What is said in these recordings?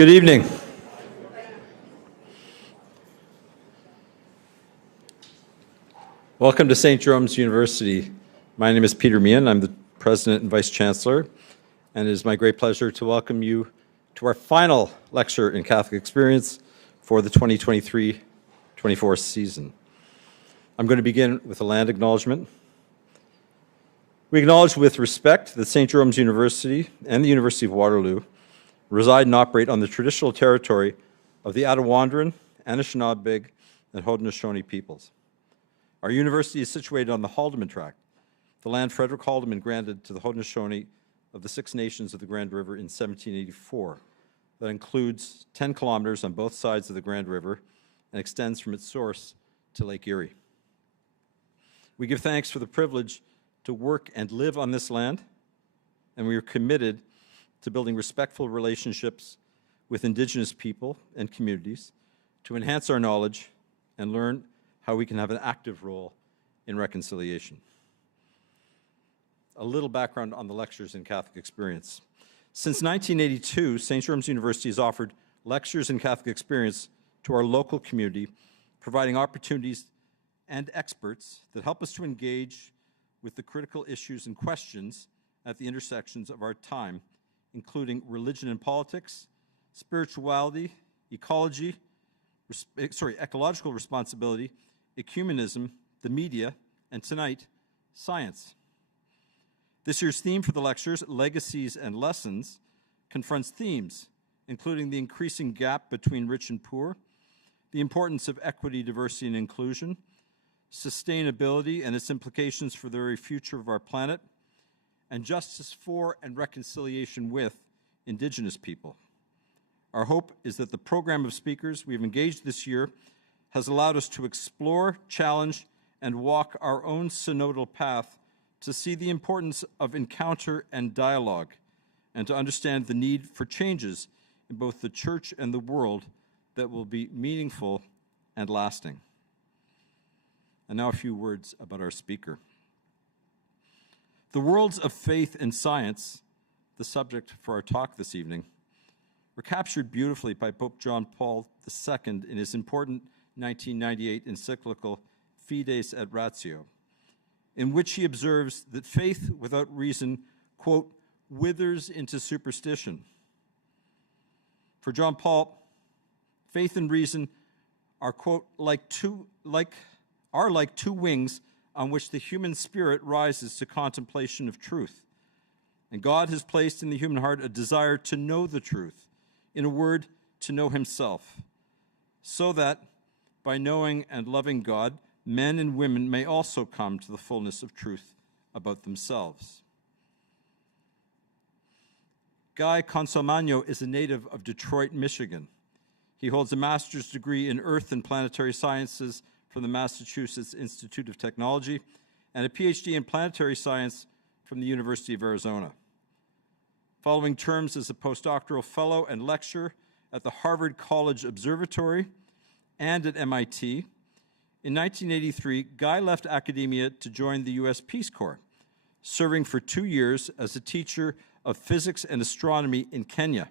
Good evening. Welcome to St. Jerome's University. My name is Peter Meehan. I'm the President and Vice Chancellor, and it is my great pleasure to welcome you to our final lecture in Catholic Experience for the 2023-24 season. I'm going to begin with a land acknowledgement. We acknowledge with respect that St. Jerome's University and the University of Waterloo reside and operate on the traditional territory of the Attawandaron, Anishinaabe, and Haudenosaunee peoples. Our university is situated on the Haldeman Tract, the land Frederick Haldeman granted to the Haudenosaunee of the Six Nations of the Grand River in 1784. That includes 10 kilometers on both sides of the Grand River and extends from its source to Lake Erie. We give thanks for the privilege to work and live on this land, and we are committed to building respectful relationships with Indigenous people and communities to enhance our knowledge and learn how we can have an active role in reconciliation. A little background on the lectures in Catholic Experience. Since 1982, St. Jerome's University has offered lectures in Catholic Experience to our local community, providing opportunities and experts that help us to engage with the critical issues and questions at the intersections of our time, including religion and politics, spirituality, ecological responsibility, ecumenism, the media, and tonight, science. This year's theme for the lectures, Legacies and Lessons, confronts themes, including the increasing gap between rich and poor, the importance of equity, diversity, and inclusion, sustainability and its implications for the very future of our planet, and justice for and reconciliation with Indigenous people. Our hope is that the program of speakers we've engaged this year has allowed us to explore, challenge, and walk our own synodal path to see the importance of encounter and dialogue, and to understand the need for changes in both the Church and the world that will be meaningful and lasting. And now a few words about our speaker. The worlds of faith and science, the subject for our talk this evening, were captured beautifully by Pope John Paul II in his important 1998 encyclical Fides et Ratio, in which he observes that faith without reason, quote, withers into superstition. For John Paul, faith and reason are, quote, like two wings on which the human spirit rises to contemplation of truth. And God has placed in the human heart a desire to know the truth, in a word, to know himself, so that by knowing and loving God, men and women may also come to the fullness of truth about themselves. Guy Consolmagno is a native of Detroit, Michigan. He holds a master's degree in Earth and Planetary Sciences from the Massachusetts Institute of Technology, and a PhD in Planetary Science from the University of Arizona. Following terms as a postdoctoral fellow and lecturer at the Harvard College Observatory and at MIT, in 1983, Guy left academia to join the U.S. Peace Corps, serving for 2 years as a teacher of physics and astronomy in Kenya.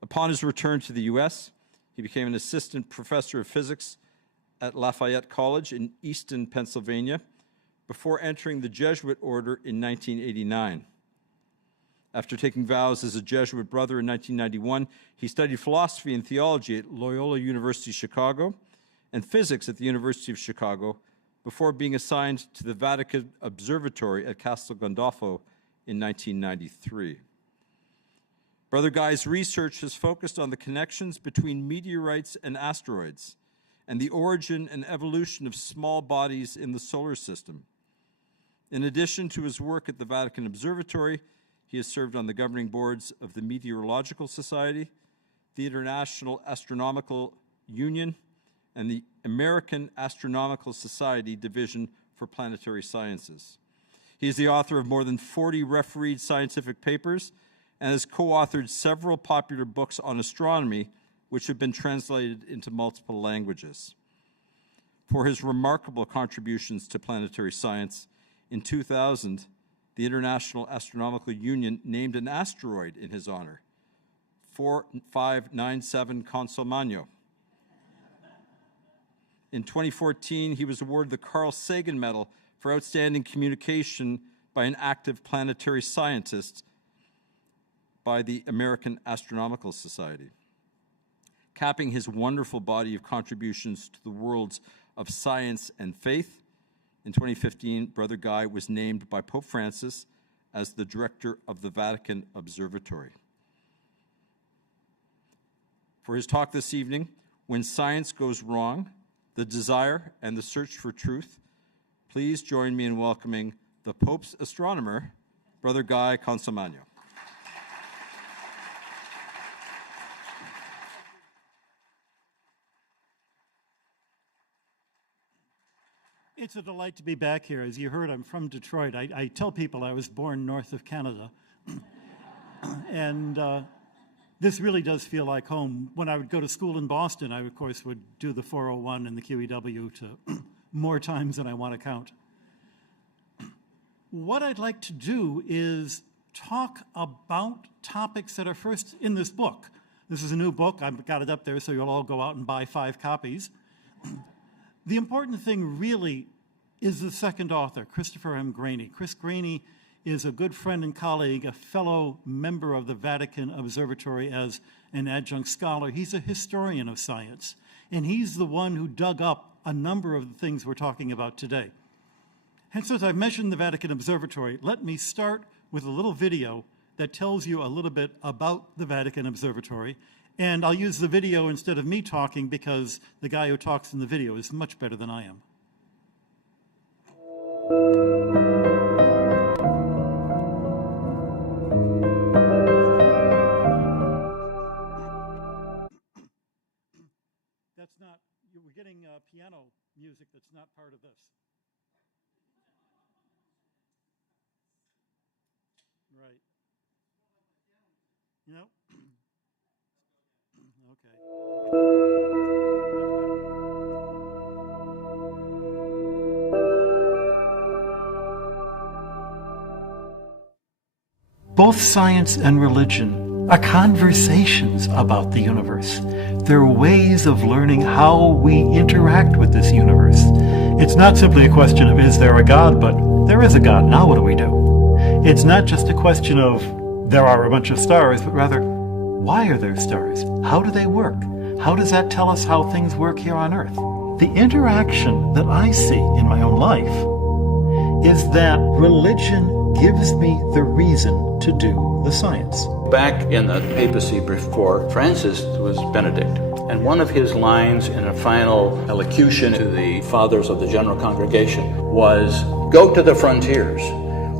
Upon his return to the U.S., he became an assistant professor of physics at Lafayette College in Easton, Pennsylvania, before entering the Jesuit order in 1989. After taking vows as a Jesuit brother in 1991, he studied philosophy and theology at Loyola University Chicago and physics at the University of Chicago before being assigned to the Vatican Observatory at Castel Gandolfo in 1993. Brother Guy's research has focused on the connections between meteorites and asteroids, and the origin and evolution of small bodies in the solar system. In addition to his work at the Vatican Observatory, he has served on the governing boards of the Meteoritical Society, the International Astronomical Union, and the American Astronomical Society Division for Planetary Sciences. He is the author of more than 40 refereed scientific papers and has co-authored several popular books on astronomy, which have been translated into multiple languages. For his remarkable contributions to planetary science, in 2000, the International Astronomical Union named an asteroid in his honor, 4597 Consolmagno. In 2014, he was awarded the Carl Sagan Medal for outstanding communication by an active planetary scientist by the American Astronomical Society. Capping his wonderful body of contributions to the worlds of science and faith, in 2015, Brother Guy was named by Pope Francis as the director of the Vatican Observatory. For his talk this evening, When Science Goes Wrong, the Desire and the Search for Truth, please join me in welcoming the Pope's astronomer, Brother Guy Consolmagno. It's a delight to be back here. As you heard, I'm from Detroit. I tell people I was born north of Canada. And this really does feel like home. When I would go to school in Boston, I, of course, would do the 401 and the QEW to more times than I want to count. What I'd like to do is talk about topics that are first in this book. This is a new book. I've got it up there, so you'll all go out and buy 5 copies. The important thing really is the second author, Christopher M. Graney. Chris Graney is a good friend and colleague, a fellow member of the Vatican Observatory as an adjunct scholar. He's a historian of science, and he's the one who dug up a number of the things we're talking about today. And since I've mentioned the Vatican Observatory, let me start with a little video that tells you a little bit about the Vatican Observatory. And I'll use the video instead of me talking because the guy who talks in the video is much better than I am. That's not, we're getting piano music that's not part of this. Right. You know? Both science and religion are conversations about the universe. They're ways of learning how we interact with this universe. It's not simply a question of, is there a God, but there is a God, now what do we do? It's not just a question of, there are a bunch of stars, but rather, why are there stars? How do they work? How does that tell us how things work here on Earth? The interaction that I see in my own life is that religion gives me the reason to do the science. Back in the papacy before Francis was Benedict, and one of his lines in a final elocution to the fathers of the General Congregation was, "Go to the frontiers."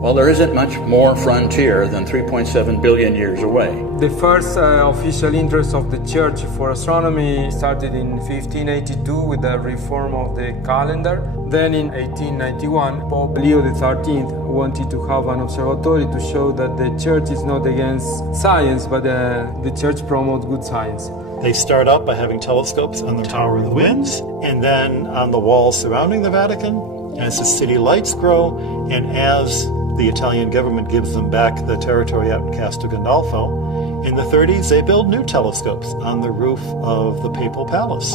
Well, there isn't much more frontier than 3.7 billion years away. The first official interest of the Church for astronomy started in 1582 with the reform of the calendar. Then in 1891, Pope Leo XIII wanted to have an observatory to show that the Church is not against science, but the Church promotes good science. They start out by having telescopes on the Tower of the Winds, and then on the walls surrounding the Vatican, as the city lights grow, and as the Italian government gives them back the territory out in Castel Gandolfo. In the 30s, they build new telescopes on the roof of the Papal Palace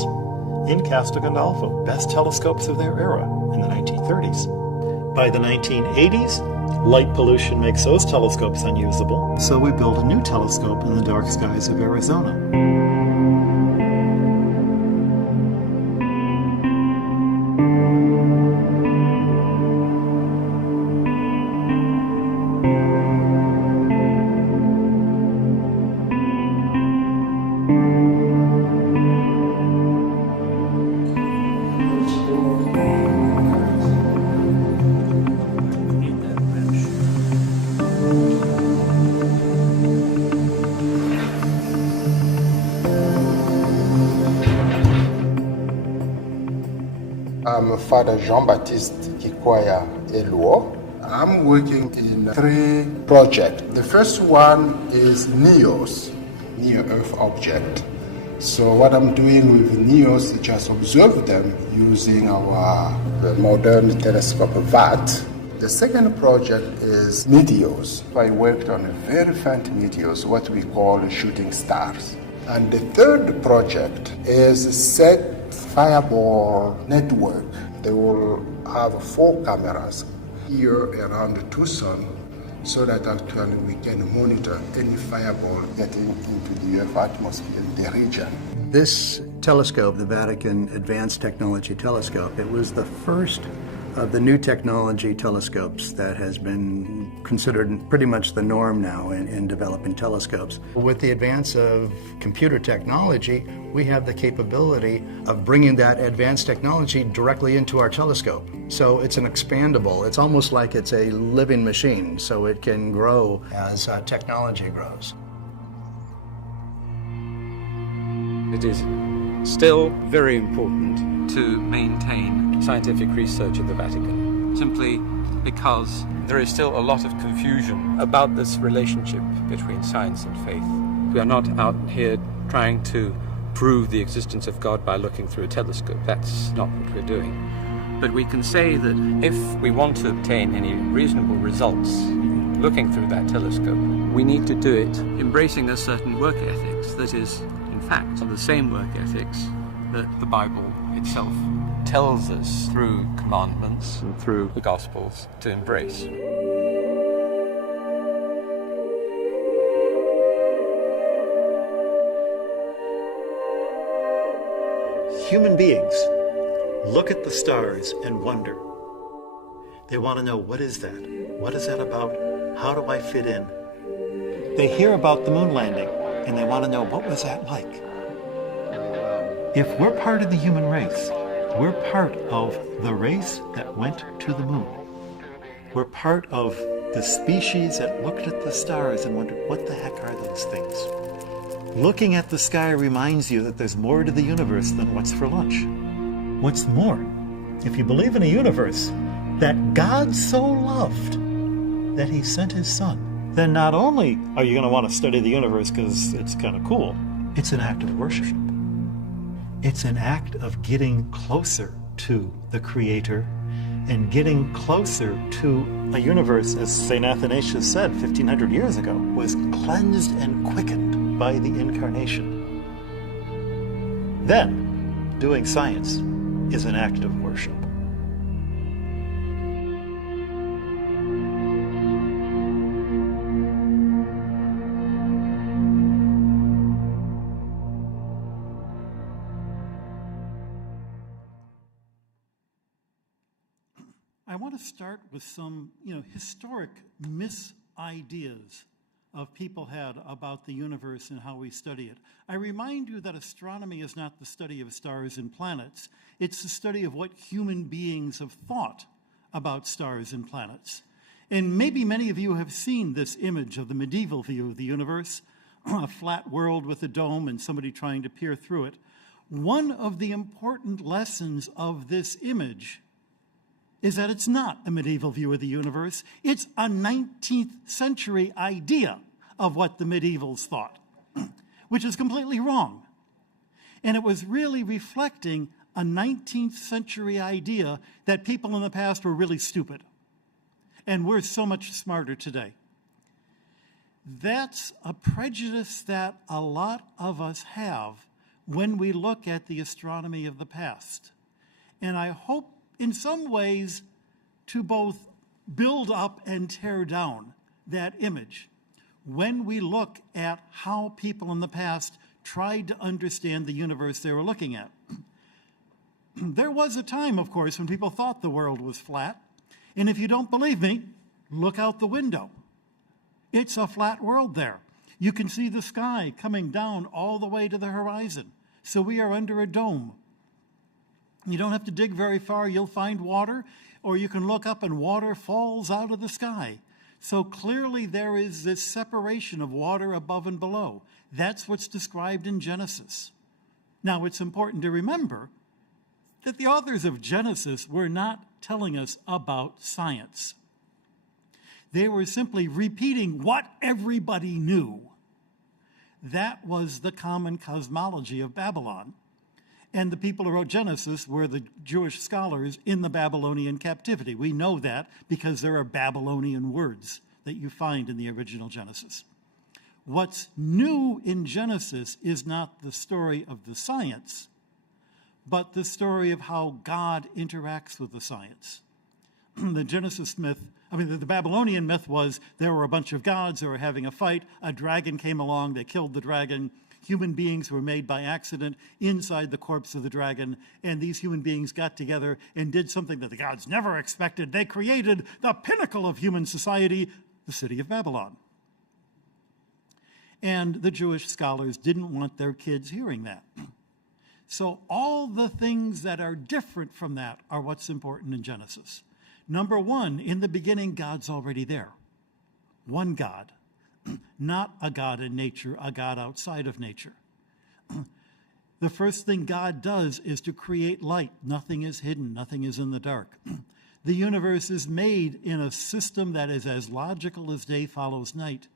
in Castel Gandolfo. Best telescopes of their era in the 1930s. By the 1980s, light pollution makes those telescopes unusable, so we build a new telescope in the dark skies of Arizona. I'm Father Jean-Baptiste Kikwaya Eluo. I'm working in 3 projects. The first one is NEOS, Near Earth Object. So what I'm doing with NEOS is just observe them using our modern telescope VAT. The second project is meteors. I worked on very faint meteors, what we call shooting stars. And the third project is set fireball network. They will have 4 cameras here around Tucson so that actually we can monitor any fireball getting into the Earth atmosphere in the region. This telescope, the Vatican Advanced Technology Telescope, it was the first of the new technology telescopes that has been considered pretty much the norm now in developing telescopes. With the advance of computer technology, we have the capability of bringing that advanced technology directly into our telescope. So it's an expandable, it's almost like it's a living machine, so it can grow as technology grows. It is still very important to maintain scientific research at the Vatican, simply because there is still a lot of confusion about this relationship between science and faith. We are not out here trying to prove the existence of God by looking through a telescope. That's not what we're doing. But we can say that if we want to obtain any reasonable results looking through that telescope, we need to do it embracing a certain work ethics that is, in fact, the same work ethics that the Bible itself tells us through commandments and through the Gospels to embrace. Human beings look at the stars and wonder. They want to know, what is that? What is that about? How do I fit in? They hear about the moon landing and they want to know, what was that like? If we're part of the human race, we're part of the race that went to the moon. We're part of the species that looked at the stars and wondered, what the heck are those things? Looking at the sky reminds you that there's more to the universe than what's for lunch. What's more, if you believe in a universe that God so loved that he sent his son, then not only are you going to want to study the universe because it's kind of cool, it's an act of worship. It's an act of getting closer to the Creator and getting closer to a universe, as St. Athanasius said 1,500 years ago, was cleansed and quickened by the Incarnation. Then, doing science is an act of worship. I want to start with some, historic misideas of people had about the universe and how we study it. I remind you that astronomy is not the study of stars and planets. It's the study of what human beings have thought about stars and planets. And maybe many of you have seen this image of the medieval view of the universe, a flat world with a dome and somebody trying to peer through it. One of the important lessons of this image is that it's not a medieval view of the universe. It's a 19th century idea of what the medievals thought, which is completely wrong. And it was really reflecting a 19th century idea that people in the past were really stupid. And we're so much smarter today. That's a prejudice that a lot of us have when we look at the astronomy of the past. And I hope in some ways to both build up and tear down that image when we look at how people in the past tried to understand the universe they were looking at. There was a time, of course, when people thought the world was flat. And if you don't believe me, look out the window. It's a flat world there. You can see the sky coming down all the way to the horizon. So we are under a dome. You don't have to dig very far, you'll find water, or you can look up and water falls out of the sky. So clearly there is this separation of water above and below. That's what's described in Genesis. Now it's important to remember that the authors of Genesis were not telling us about science. They were simply repeating what everybody knew. That was the common cosmology of Babylon. And the people who wrote Genesis were the Jewish scholars in the Babylonian captivity. We know that because there are Babylonian words that you find in the original Genesis. What's new in Genesis is not the story of the science, but the story of how God interacts with the science. The Genesis myth, the Babylonian myth was there were a bunch of gods who were having a fight, a dragon came along, they killed the dragon, human beings were made by accident inside the corpse of the dragon, and these human beings got together and did something that the gods never expected. They created the pinnacle of human society, the city of Babylon. And the Jewish scholars didn't want their kids hearing that. So all the things that are different from that are what's important in Genesis. Number one, in the beginning, God's already there. One God, not a God in nature, a God outside of nature. The first thing God does is to create light. Nothing is hidden, nothing is in the dark. The universe is made in a system that is as logical as day follows night.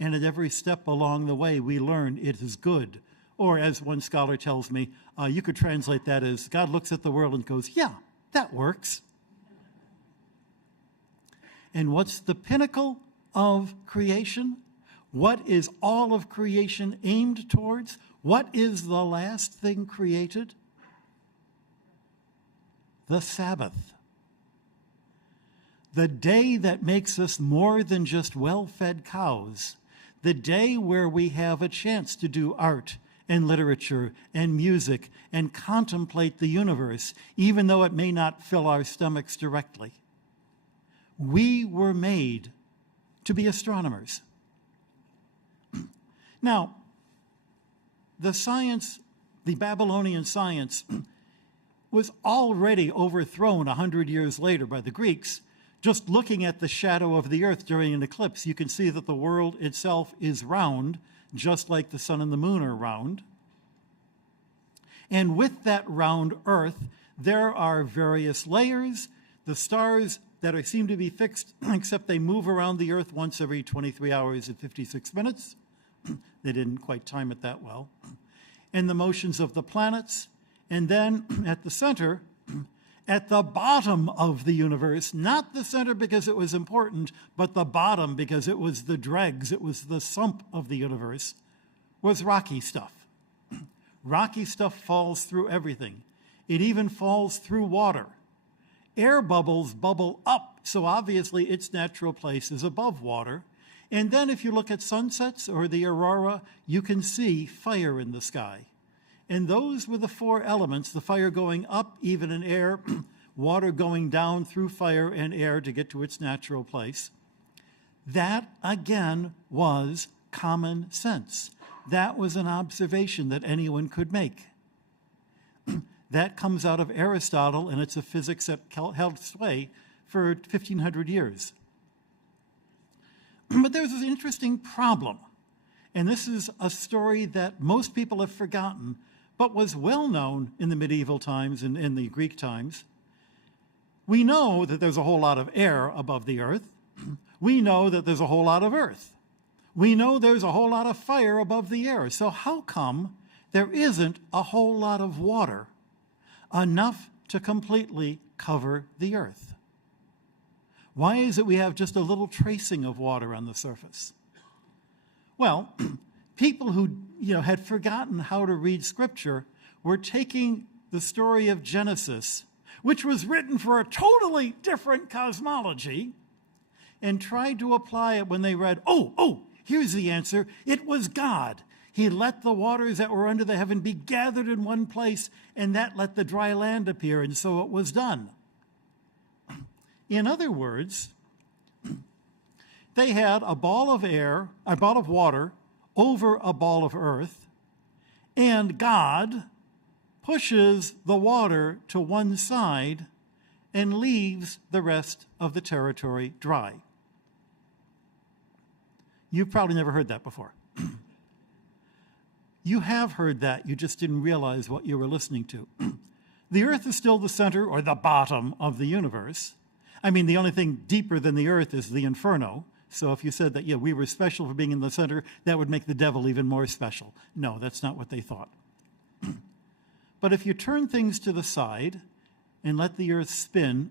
And at every step along the way, we learn it is good. Or as one scholar tells me, you could translate that as God looks at the world and goes, yeah, that works. And what's the pinnacle of creation? What is all of creation aimed towards? What is the last thing created? The Sabbath. The day that makes us more than just well-fed cows. The day where we have a chance to do art and literature and music and contemplate the universe, even though it may not fill our stomachs directly. We were made to be astronomers. Now, the Babylonian science was already overthrown 100 years later by the Greeks. Just looking at the shadow of the earth during an eclipse, you can see that the world itself is round, just like the sun and the moon are round. And with that round earth, there are various layers. The stars that seem to be fixed, except they move around the earth once every 23 hours and 56 minutes. They didn't quite time it that well. And the motions of the planets. And then at the center, at the bottom of the universe, not the center because it was important, but the bottom because it was the dregs, it was the sump of the universe, was rocky stuff. Rocky stuff falls through everything. It even falls through water. Air bubbles bubble up, so obviously its natural place is above water. And then if you look at sunsets or the aurora, you can see fire in the sky. And those were the four elements, the fire going up, even in air, water going down through fire and air to get to its natural place. That, again, was common sense. That was an observation that anyone could make. That comes out of Aristotle, and it's a physics that held sway for 1,500 years. But there's this interesting problem, and this is a story that most people have forgotten, but was well known in the medieval times and in the Greek times. We know that there's a whole lot of air above the earth. We know that there's a whole lot of earth. We know there's a whole lot of fire above the air. So how come there isn't a whole lot of water, enough to completely cover the earth? Why is it we have just a little tracing of water on the surface? Well, people who had forgotten how to read Scripture were taking the story of Genesis, which was written for a totally different cosmology, and tried to apply it when they read, here's the answer. It was God. He let the waters that were under the heaven be gathered in one place, and that let the dry land appear, and so it was done. In other words, they had a ball of water over a ball of earth, and God pushes the water to one side and leaves the rest of the territory dry. You've probably never heard that before. You have heard that, you just didn't realize what you were listening to. The earth is still the center or the bottom of the universe. The only thing deeper than the earth is the inferno. So if you said that, we were special for being in the center, that would make the devil even more special. No, that's not what they thought. But if you turn things to the side and let the Earth spin,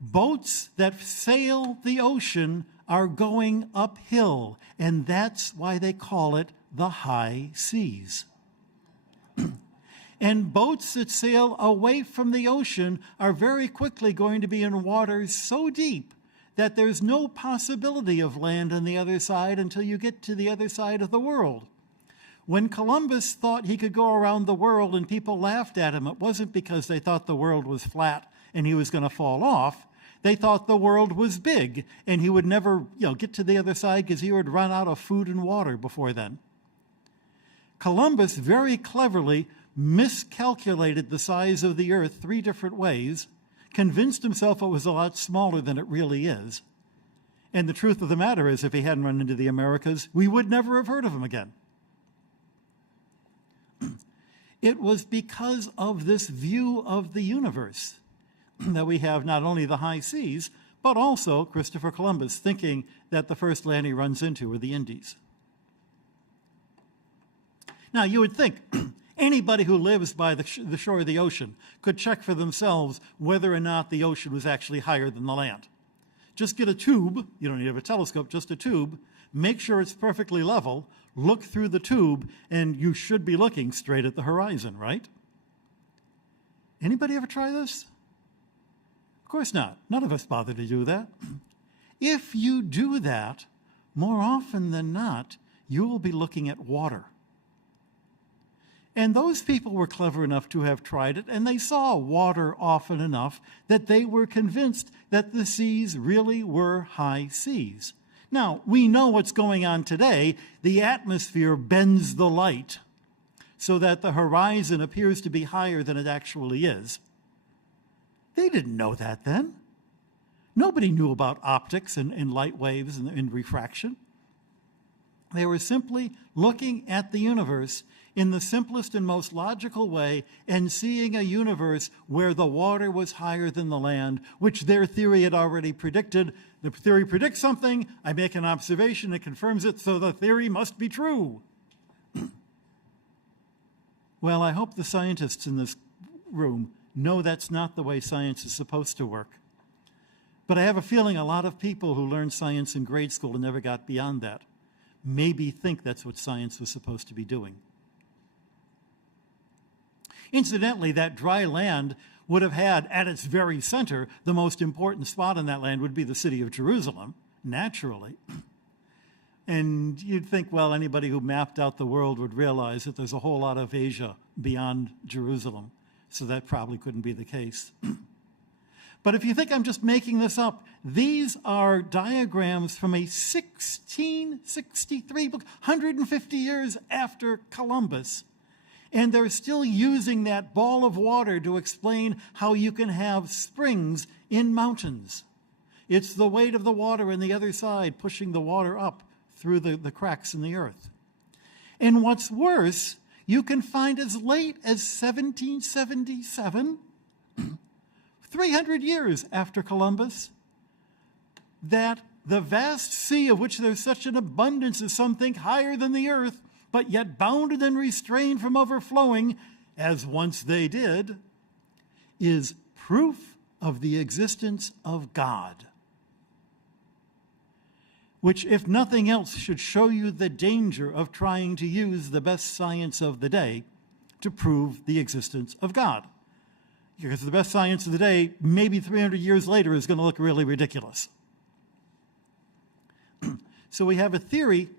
boats that sail the ocean are going uphill, and that's why they call it the high seas. And boats that sail away from the ocean are very quickly going to be in waters so deep that there's no possibility of land on the other side until you get to the other side of the world. When Columbus thought he could go around the world and people laughed at him, it wasn't because they thought the world was flat and he was going to fall off. They thought the world was big and he would never, get to the other side because he would run out of food and water before then. Columbus very cleverly miscalculated the size of the Earth 3 different ways, convinced himself it was a lot smaller than it really is. And the truth of the matter is, if he hadn't run into the Americas, we would never have heard of him again. It was because of this view of the universe that we have not only the high seas, but also Christopher Columbus thinking that the first land he runs into are the Indies. Now, you would think anybody who lives by the shore of the ocean could check for themselves whether or not the ocean was actually higher than the land. Just get a tube, you don't need to have a telescope, just a tube, make sure it's perfectly level, look through the tube, and you should be looking straight at the horizon, right? Anybody ever try this? Of course not. None of us bother to do that. If you do that, more often than not, you will be looking at water. And those people were clever enough to have tried it, and they saw water often enough that they were convinced that the seas really were high seas. Now, we know what's going on today. The atmosphere bends the light so that the horizon appears to be higher than it actually is. They didn't know that then. Nobody knew about optics and light waves and refraction. They were simply looking at the universe in the simplest and most logical way and seeing a universe where the water was higher than the land, which their theory had already predicted. The theory predicts something, I make an observation, it confirms it, so the theory must be true. Well, I hope the scientists in this room know that's not the way science is supposed to work. But I have a feeling a lot of people who learned science in grade school and never got beyond that maybe think that's what science was supposed to be doing. Incidentally, that dry land would have had at its very center, the most important spot in that land would be the city of Jerusalem, naturally. And you'd think, well, anybody who mapped out the world would realize that there's a whole lot of Asia beyond Jerusalem, so that probably couldn't be the case. But if you think I'm just making this up, these are diagrams from a 1663 book, 150 years after Columbus. And they're still using that ball of water to explain how you can have springs in mountains. It's the weight of the water on the other side pushing the water up through the cracks in the earth. And what's worse, you can find as late as 1777, 300 years after Columbus, that the vast sea of which there's such an abundance is something higher than the earth, but yet bounded and restrained from overflowing, as once they did, is proof of the existence of God. Which, if nothing else, should show you the danger of trying to use the best science of the day to prove the existence of God. Because the best science of the day, maybe 300 years later, is going to look really ridiculous. So we have a theory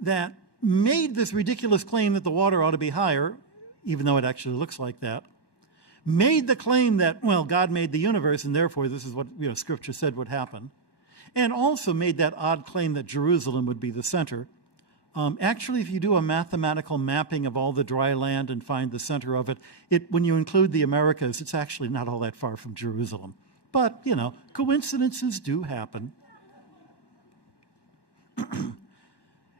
that made this ridiculous claim that the water ought to be higher, even though it actually looks like that, made the claim that, well, God made the universe, and therefore this is what Scripture said would happen, and also made that odd claim that Jerusalem would be the center. Actually, if you do a mathematical mapping of all the dry land and find the center of it, when you include the Americas, it's actually not all that far from Jerusalem. But, coincidences do happen.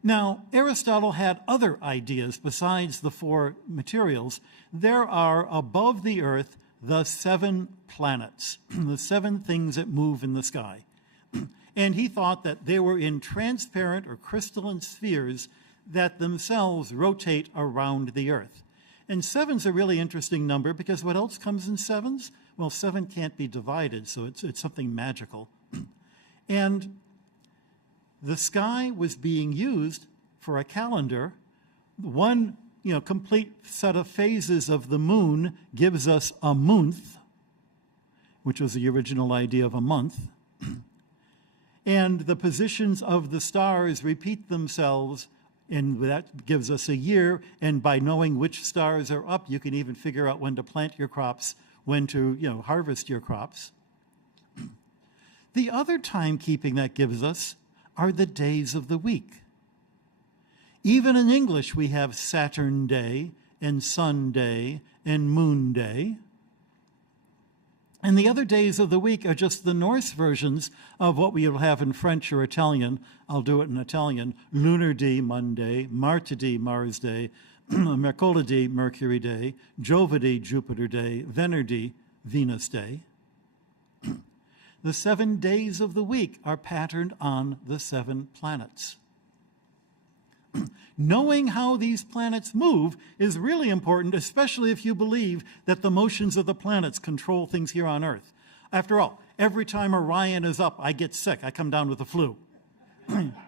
Now, Aristotle had other ideas besides the 4 materials. There are above the earth the 7 planets, the 7 things that move in the sky. And he thought that they were in transparent or crystalline spheres that themselves rotate around the earth. And 7's a really interesting number because what else comes in 7s? Well, 7 can't be divided, so it's something magical. And the sky was being used for a calendar. One complete set of phases of the moon gives us a month, which was the original idea of a month. And the positions of the stars repeat themselves, and that gives us a year. And by knowing which stars are up, you can even figure out when to plant your crops, when to harvest your crops. The other timekeeping that gives us are the days of the week. Even in English, we have Saturn Day and Sunday and Moon Day. And the other days of the week are just the Norse versions of what we will have in French or Italian. I'll do it in Italian. Lunardi, Monday. Martedì, Mars Day. Mercoledì, Mercury Day. Giovedì, Jupiter Day. Venerdì, Venus Day. The 7 days of the week are patterned on the 7 planets. Knowing how these planets move is really important, especially if you believe that the motions of the planets control things here on Earth. After all, every time Orion is up, I get sick. I come down with the flu.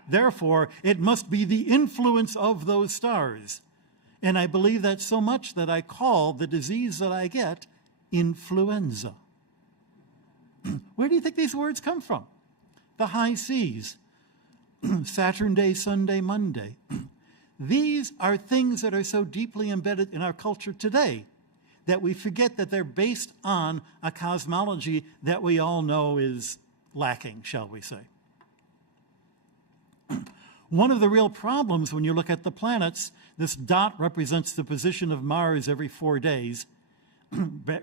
Therefore, it must be the influence of those stars. And I believe that so much that I call the disease that I get influenza. Where do you think these words come from? The high seas. Saturn Day, Sunday, Monday. These are things that are so deeply embedded in our culture today that we forget that they're based on a cosmology that we all know is lacking, shall we say. One of the real problems when you look at the planets, this dot represents the position of Mars every 4 days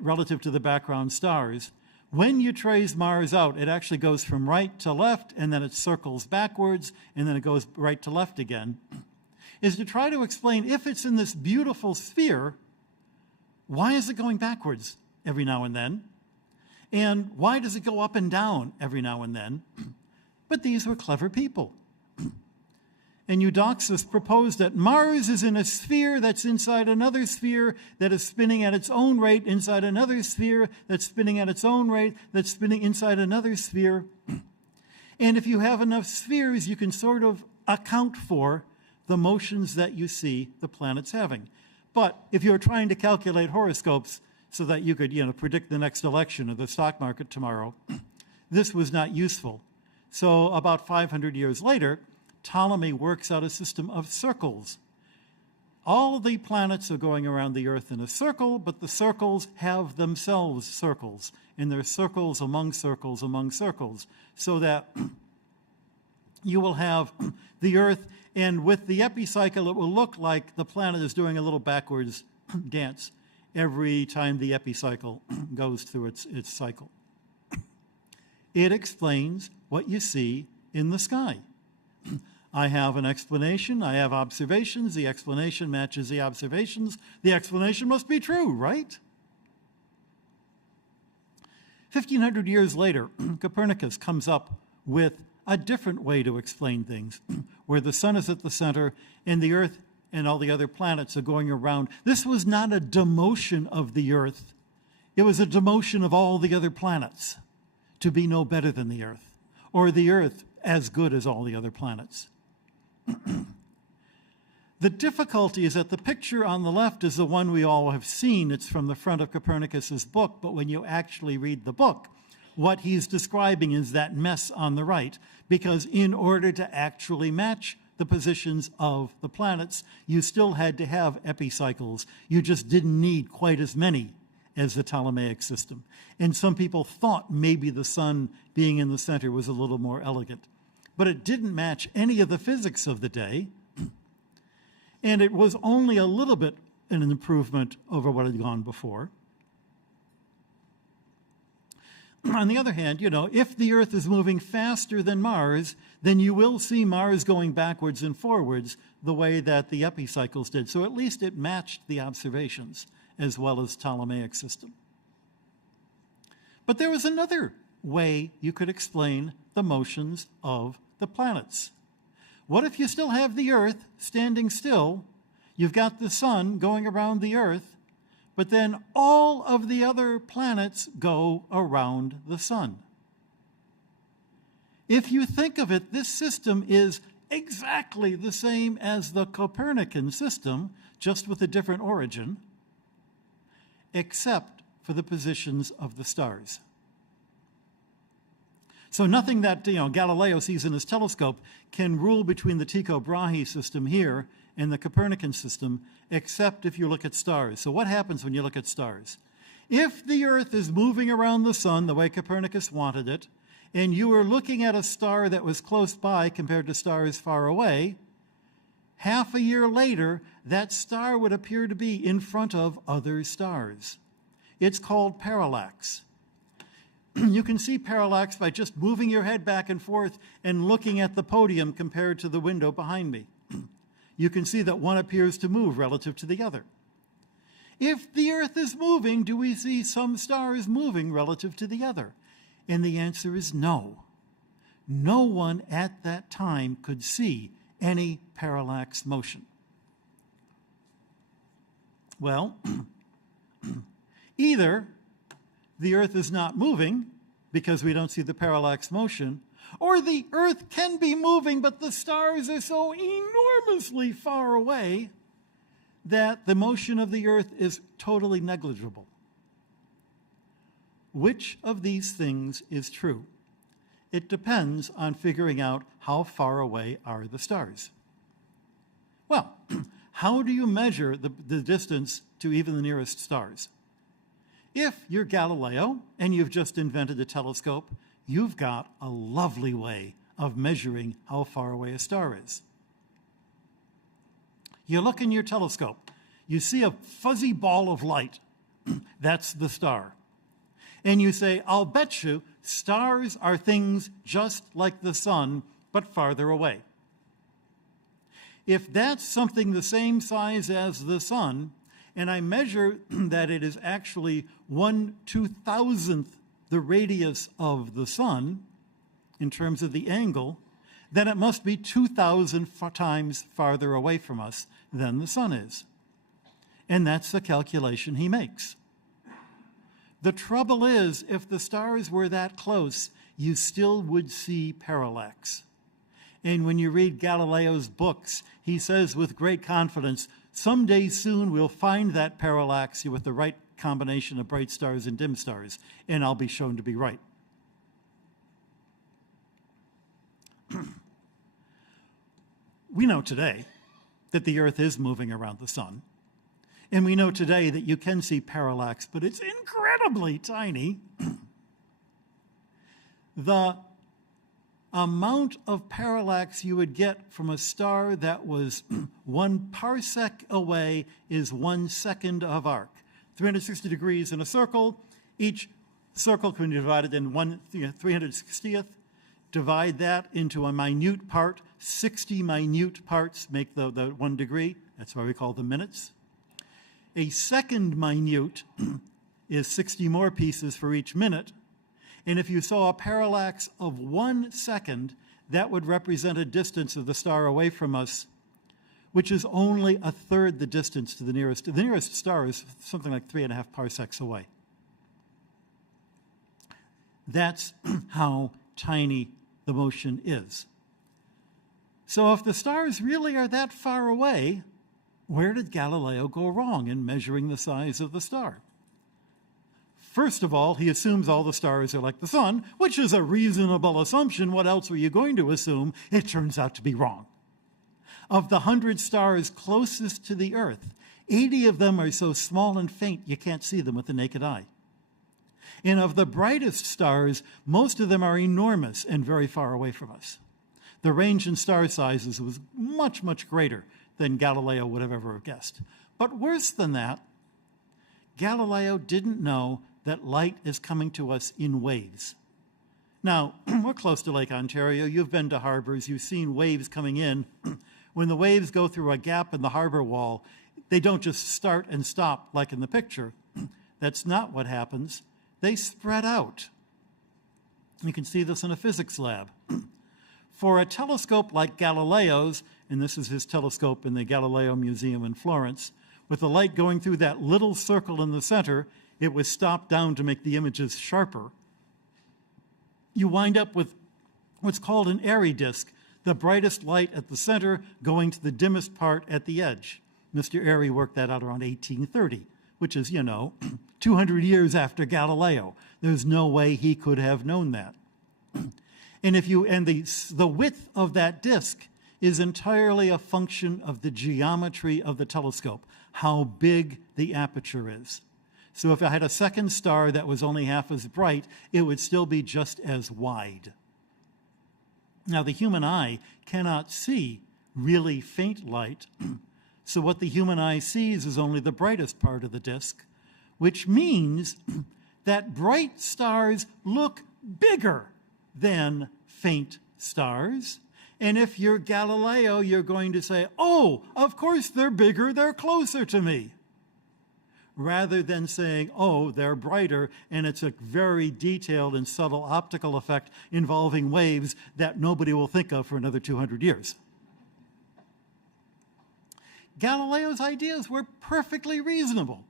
relative to the background stars. When you trace Mars out, it actually goes from right to left, and then it circles backwards, and then it goes right to left again, is to try to explain, if it's in this beautiful sphere, why is it going backwards every now and then? And why does it go up and down every now and then? But these were clever people. And Eudoxus proposed that Mars is in a sphere that's inside another sphere that is spinning at its own rate inside another sphere that's spinning at its own rate that's spinning inside another sphere. And if you have enough spheres, you can sort of account for the motions that you see the planets having. But if you're trying to calculate horoscopes so that you could, predict the next election or the stock market tomorrow, this was not useful. So about 500 years later, Ptolemy works out a system of circles. All the planets are going around the Earth in a circle, but the circles have themselves circles, and they're circles among circles among circles, so that you will have the Earth, and with the epicycle, it will look like the planet is doing a little backwards dance every time the epicycle goes through its cycle. It explains what you see in the sky. I have an explanation, I have observations, the explanation matches the observations, the explanation must be true, right? 1,500 years later, Copernicus comes up with a different way to explain things, where the sun is at the center and the Earth and all the other planets are going around. This was not a demotion of the Earth, it was a demotion of all the other planets to be no better than the Earth, or the Earth as good as all the other planets. The difficulty is that the picture on the left is the one we all have seen. It's from the front of Copernicus's book, but when you actually read the book, what he's describing is that mess on the right, because in order to actually match the positions of the planets, you still had to have epicycles. You just didn't need quite as many as the Ptolemaic system. And some people thought maybe the sun being in the center was a little more elegant. But it didn't match any of the physics of the day, and it was only a little bit an improvement over what had gone before. On the other hand, if the Earth is moving faster than Mars, then you will see Mars going backwards and forwards the way that the epicycles did. So at least it matched the observations as well as Ptolemaic system. But there was another way you could explain the motions of the planets. What if you still have the Earth standing still? You've got the sun going around the Earth, but then all of the other planets go around the sun. If you think of it, this system is exactly the same as the Copernican system, just with a different origin, except for the positions of the stars. So nothing that Galileo sees in his telescope can rule between the Tycho Brahe system here and the Copernican system, except if you look at stars. So what happens when you look at stars? If the Earth is moving around the sun the way Copernicus wanted it, and you were looking at a star that was close by compared to stars far away, half a year later, that star would appear to be in front of other stars. It's called parallax. You can see parallax by just moving your head back and forth and looking at the podium compared to the window behind me. You can see that one appears to move relative to the other. If the Earth is moving, do we see some stars moving relative to the other? And the answer is no. No one at that time could see any parallax motion. Well, either the Earth is not moving because we don't see the parallax motion, or the Earth can be moving, but the stars are so enormously far away that the motion of the Earth is totally negligible. Which of these things is true? It depends on figuring out how far away are the stars. Well, how do you measure the distance to even the nearest stars? If you're Galileo and you've just invented a telescope, you've got a lovely way of measuring how far away a star is. You look in your telescope, you see a fuzzy ball of light. That's the star. And you say, I'll bet you stars are things just like the sun, but farther away. If that's something the same size as the sun, and I measure that it is actually 1/2000th the radius of the sun in terms of the angle, then it must be 2,000 times farther away from us than the sun is. And that's the calculation he makes. The trouble is, if the stars were that close, you still would see parallax. And when you read Galileo's books, he says with great confidence, someday soon we'll find that parallax with the right combination of bright stars and dim stars, and I'll be shown to be right. We know today that the Earth is moving around the sun. And we know today that you can see parallax, but it's incredibly tiny. The amount of parallax you would get from a star that was 1 parsec away is 1 second of arc. 360 degrees in a circle. Each circle can be divided in 360th. Divide that into a minute part. 60 minute parts make the 1 degree. That's why we call them minutes. A second minute is 60 more pieces for each minute. And if you saw a parallax of 1 second, that would represent a distance of the star away from us, which is only 1/3 the distance to the nearest. The nearest star is something like 3.5 parsecs away. That's how tiny the motion is. So if the stars really are that far away, where did Galileo go wrong in measuring the size of the star? First of all, he assumes all the stars are like the sun, which is a reasonable assumption. What else were you going to assume? It turns out to be wrong. Of the 100 stars closest to the Earth, 80 of them are so small and faint you can't see them with the naked eye. And of the brightest stars, most of them are enormous and very far away from us. The range in star sizes was much, much greater than Galileo would have ever guessed. But worse than that, Galileo didn't know that light is coming to us in waves. Now, we're close to Lake Ontario. You've been to harbors. You've seen waves coming in. When the waves go through a gap in the harbor wall, they don't just start and stop like in the picture. That's not what happens. They spread out. You can see this in a physics lab. For a telescope like Galileo's, and this is his telescope in the Galileo Museum in Florence, with the light going through that little circle in the center, it was stopped down to make the images sharper. You wind up with what's called an airy disk, the brightest light at the center going to the dimmest part at the edge. Mr. Airy worked that out around 1830, which is, 200 years after Galileo. There's no way he could have known that. And the width of that disk is entirely a function of the geometry of the telescope, how big the aperture is. So if I had a second star that was only half as bright, it would still be just as wide. Now, the human eye cannot see really faint light, so what the human eye sees is only the brightest part of the disk, which means that bright stars look bigger than faint stars. And if you're Galileo, you're going to say, oh, of course they're bigger, they're closer to me. Rather than saying, oh, they're brighter, and it's a very detailed and subtle optical effect involving waves that nobody will think of for another 200 years. Galileo's ideas were perfectly reasonable,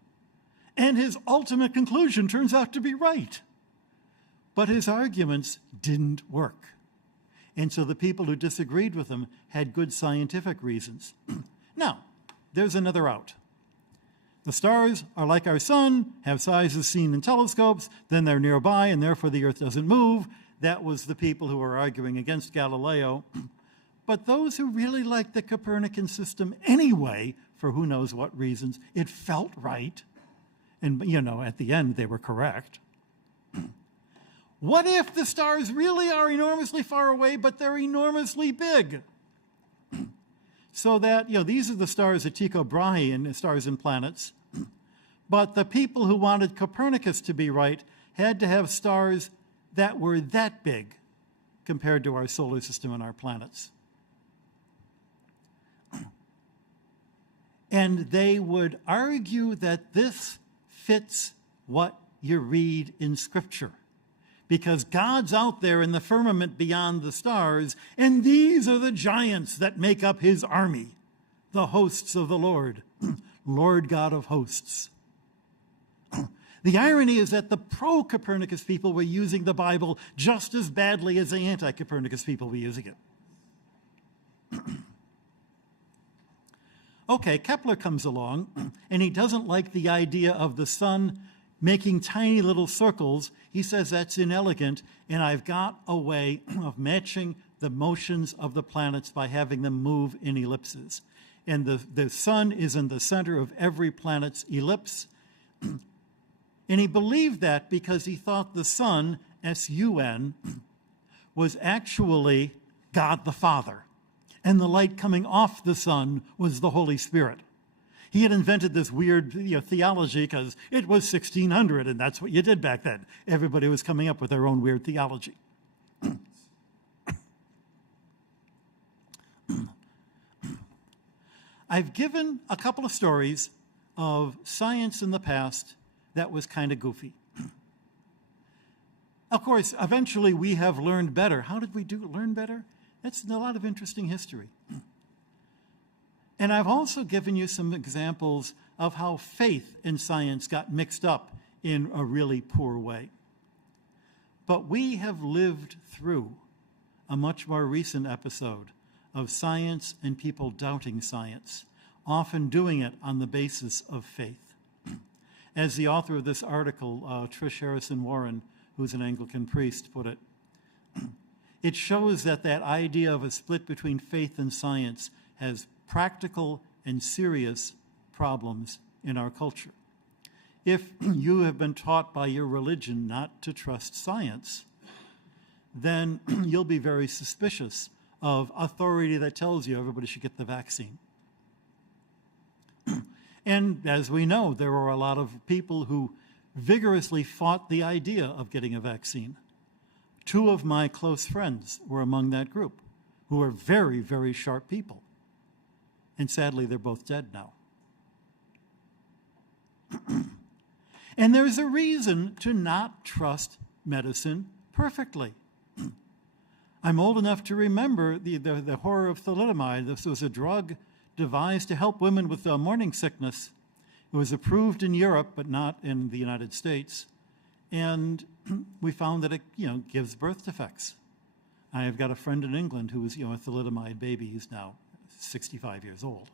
and his ultimate conclusion turns out to be right. But his arguments didn't work. And so the people who disagreed with him had good scientific reasons. Now, there's another out. The stars are like our sun, have sizes seen in telescopes, then they're nearby, and therefore the Earth doesn't move. That was the people who were arguing against Galileo. But those who really liked the Copernican system anyway, for who knows what reasons, it felt right. And, at the end, they were correct. What if the stars really are enormously far away, but they're enormously big? So that, these are the stars at Tycho Brahe and stars and planets. But the people who wanted Copernicus to be right had to have stars that were that big compared to our solar system and our planets. And they would argue that this fits what you read in Scripture. Because God's out there in the firmament beyond the stars, and these are the giants that make up his army, the hosts of the Lord, Lord God of hosts. The irony is that the pro-Copernicus people were using the Bible just as badly as the anti-Copernicus people were using it. Okay, Kepler comes along, and he doesn't like the idea of the sun making tiny little circles. He says that's inelegant, and I've got a way of matching the motions of the planets by having them move in ellipses. And the sun is in the center of every planet's ellipse. And he believed that because he thought the sun, S-U-N, was actually God the Father. And the light coming off the sun was the Holy Spirit. He had invented this weird theology because it was 1600, and that's what you did back then. Everybody was coming up with their own weird theology. I've given a couple of stories of science in the past that was kind of goofy. Of course, eventually we have learned better. How did we learn better? That's a lot of interesting history. And I've also given you some examples of how faith and science got mixed up in a really poor way. But we have lived through a much more recent episode of science and people doubting science, often doing it on the basis of faith. As the author of this article, Trish Harrison Warren, who's an Anglican priest, put it, it shows that idea of a split between faith and science has practical and serious problems in our culture. If you have been taught by your religion not to trust science, then you'll be very suspicious of authority that tells you everybody should get the vaccine. And as we know, there were a lot of people who vigorously fought the idea of getting a vaccine. 2 of my close friends were among that group, who are very, very sharp people. And sadly, they're both dead now. And there's a reason to not trust medicine perfectly. I'm old enough to remember the horror of thalidomide. This was a drug devised to help women with morning sickness. It was approved in Europe, but not in the United States. And we found that it, gives birth defects. I have got a friend in England who was, a thalidomide baby. He's now 65 years old.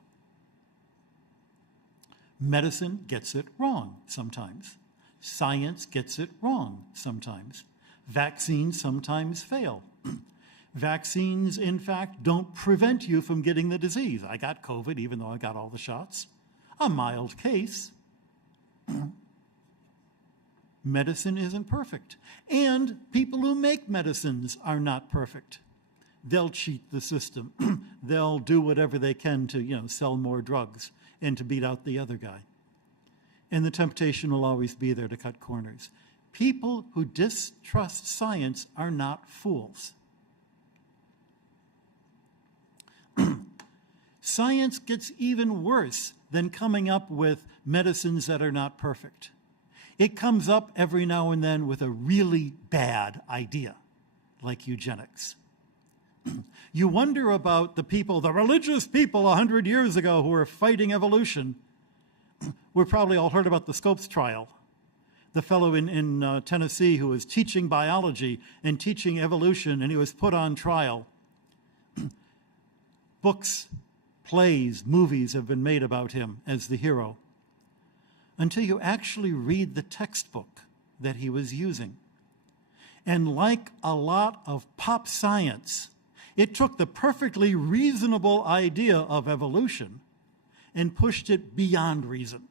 Medicine gets it wrong sometimes. Science gets it wrong sometimes. Vaccines sometimes fail. Vaccines, in fact, don't prevent you from getting the disease. I got COVID even though I got all the shots. A mild case. Medicine isn't perfect. And people who make medicines are not perfect. They'll cheat the system. They'll do whatever they can to, sell more drugs and to beat out the other guy. And the temptation will always be there to cut corners. People who distrust science are not fools. Science gets even worse than coming up with medicines that are not perfect. It comes up every now and then with a really bad idea, like eugenics. You wonder about the people, the religious people 100 years ago who were fighting evolution. We've probably all heard about the Scopes trial. The fellow in Tennessee who was teaching biology and teaching evolution, and he was put on trial. Books, plays, movies have been made about him as the hero, until you actually read the textbook that he was using. And like a lot of pop science, it took the perfectly reasonable idea of evolution and pushed it beyond reason.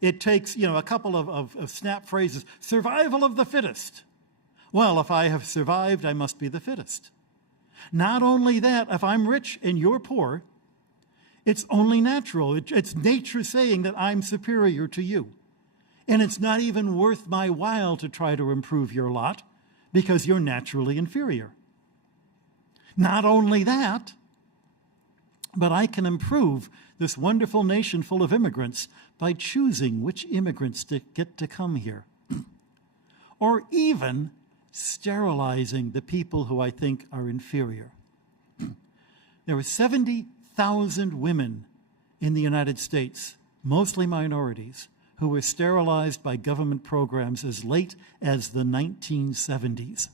It takes, a couple of snap phrases. Survival of the fittest. Well, if I have survived, I must be the fittest. Not only that, if I'm rich and you're poor, it's only natural. It's nature saying that I'm superior to you. And it's not even worth my while to try to improve your lot because you're naturally inferior. Not only that, but I can improve this wonderful nation full of immigrants by choosing which immigrants to get to come here. Or even sterilizing the people who I think are inferior. There were 70,000 women in the United States, mostly minorities, who were sterilized by government programs as late as the 1970s.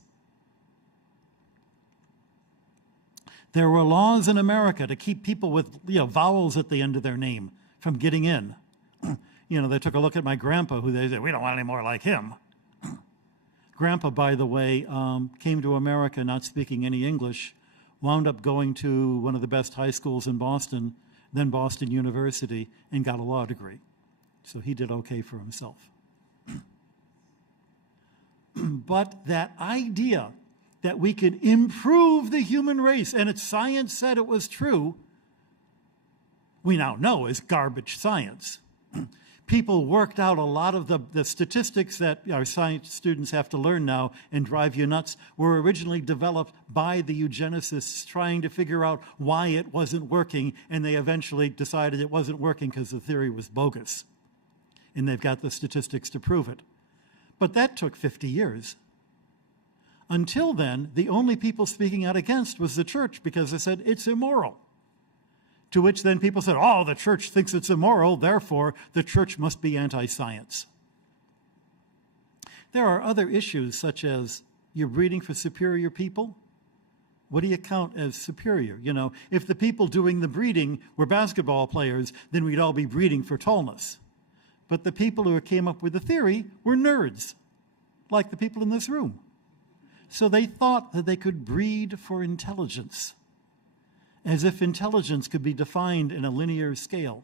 There were laws in America to keep people with vowels at the end of their name from getting in. They took a look at my grandpa, who they said, we don't want any more like him. Grandpa, by the way, came to America not speaking any English, wound up going to one of the best high schools in Boston, then Boston University, and got a law degree. So he did okay for himself. But that idea that we could improve the human race, and science said it was true, we now know is garbage science. People worked out a lot of the statistics that our science students have to learn now and drive you nuts were originally developed by the eugenicists trying to figure out why it wasn't working, and they eventually decided it wasn't working because the theory was bogus. And they've got the statistics to prove it. But that took 50 years. Until then, the only people speaking out against was the church because they said it's immoral. To which then people said, oh, the church thinks it's immoral, therefore the church must be anti-science. There are other issues such as you're breeding for superior people. What do you count as superior? If the people doing the breeding were basketball players, then we'd all be breeding for tallness. But the people who came up with the theory were nerds, like the people in this room. So they thought that they could breed for intelligence, as if intelligence could be defined in a linear scale.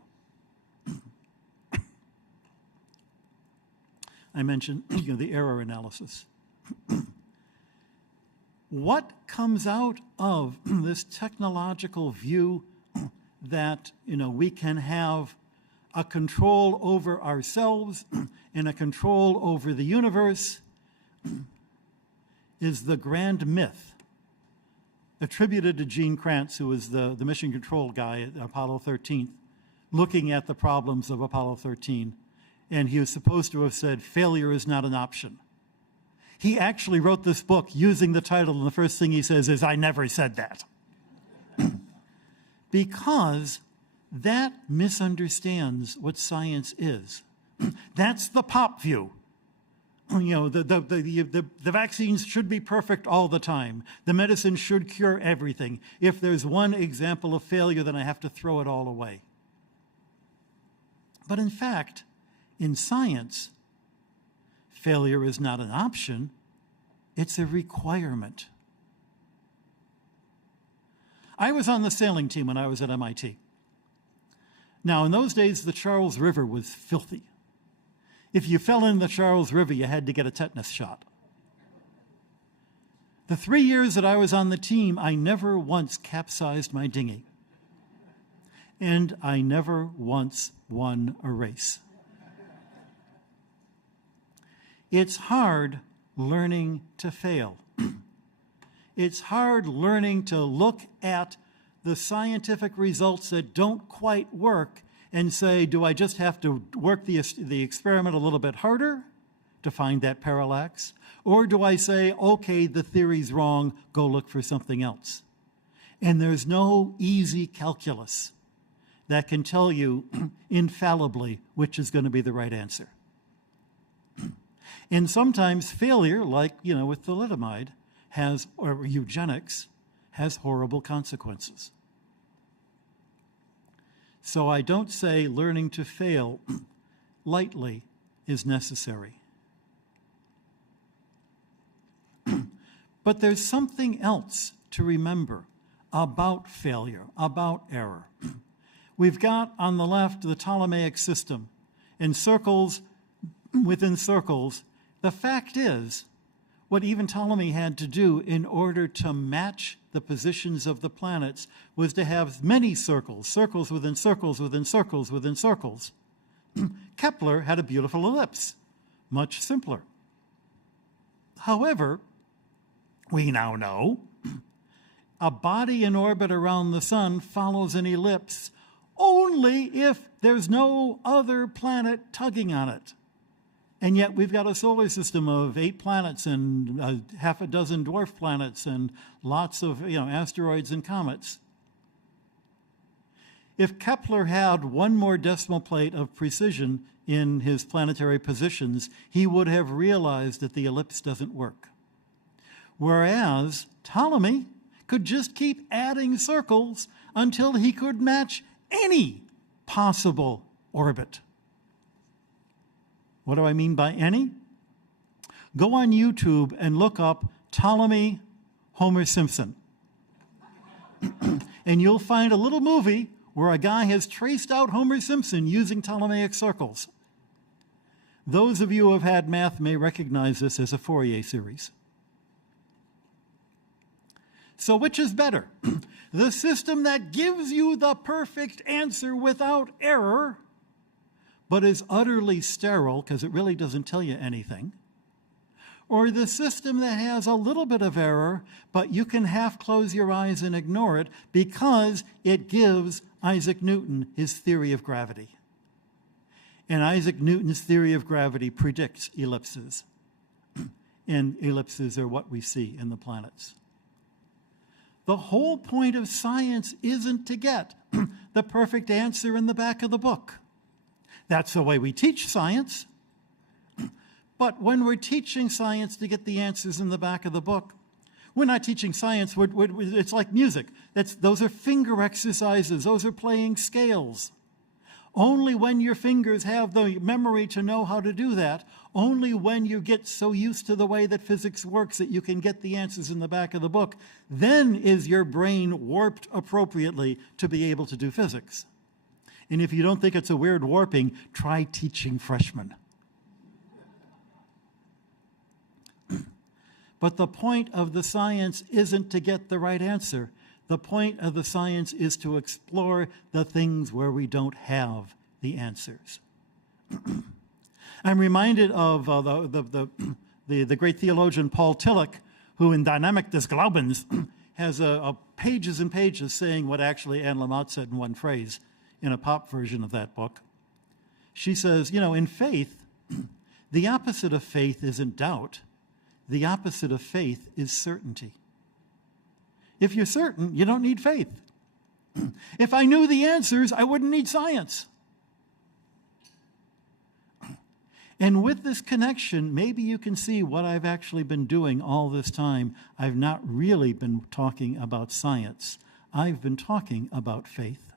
I mentioned the error analysis. What comes out of this technological view that we can have a control over ourselves and a control over the universe is the grand myth attributed to Gene Kranz, who was the mission control guy at Apollo 13, looking at the problems of Apollo 13. And he was supposed to have said, failure is not an option. He actually wrote this book using the title, and the first thing he says is, I never said that. Because that misunderstands what science is. That's the pop view. The vaccines should be perfect all the time. The medicine should cure everything. If there's one example of failure, then I have to throw it all away. But in fact, in science, failure is not an option, it's a requirement. I was on the sailing team when I was at MIT. Now, in those days, the Charles River was filthy. If you fell in the Charles River, you had to get a tetanus shot. The 3 years that I was on the team, I never once capsized my dinghy. And I never once won a race. It's hard learning to fail. It's hard learning to look at the scientific results that don't quite work and say, do I just have to work the experiment a little bit harder to find that parallax? Or do I say, okay, the theory's wrong, go look for something else? And there's no easy calculus that can tell you infallibly which is going to be the right answer. And sometimes failure, like with thalidomide, or eugenics, has horrible consequences. So I don't say learning to fail lightly is necessary. But there's something else to remember about failure, about error. We've got on the left the Ptolemaic system, and circles within circles. The fact is, what even Ptolemy had to do in order to match the positions of the planets was to have many circles, circles within circles within circles within circles. Kepler had a beautiful ellipse, much simpler. However, we now know a body in orbit around the sun follows an ellipse only if there's no other planet tugging on it. And yet we've got a solar system of 8 planets and half a dozen dwarf planets and lots of asteroids and comets. If Kepler had one more decimal plate of precision in his planetary positions, he would have realized that the ellipse doesn't work. Whereas Ptolemy could just keep adding circles until he could match any possible orbit. What do I mean by any? Go on YouTube and look up Ptolemy Homer Simpson. And you'll find a little movie where a guy has traced out Homer Simpson using Ptolemaic circles. Those of you who have had math may recognize this as a Fourier series. So which is better? The system that gives you the perfect answer without error, but is utterly sterile because it really doesn't tell you anything, or the system that has a little bit of error, but you can half close your eyes and ignore it because it gives Isaac Newton his theory of gravity. And Isaac Newton's theory of gravity predicts ellipses. And ellipses are what we see in the planets. The whole point of science isn't to get the perfect answer in the back of the book. That's the way we teach science. But when we're teaching science to get the answers in the back of the book, we're not teaching science. It's like music. Those are finger exercises. Those are playing scales. Only when your fingers have the memory to know how to do that, only when you get so used to the way that physics works that you can get the answers in the back of the book, then is your brain warped appropriately to be able to do physics. And if you don't think it's a weird warping, try teaching freshmen. But the point of the science isn't to get the right answer. The point of the science is to explore the things where we don't have the answers. I'm reminded of the great theologian Paul Tillich, who in Dynamic des Glaubens has pages and pages saying what actually Anne Lamott said in one phrase in a pop version of that book. She says, in faith, the opposite of faith isn't doubt. the opposite of faith is certainty. If you're certain, you don't need faith. If I knew the answers, I wouldn't need science. And with this connection, maybe you can see what I've actually been doing all this time. I've not really been talking about science. I've been talking about faith.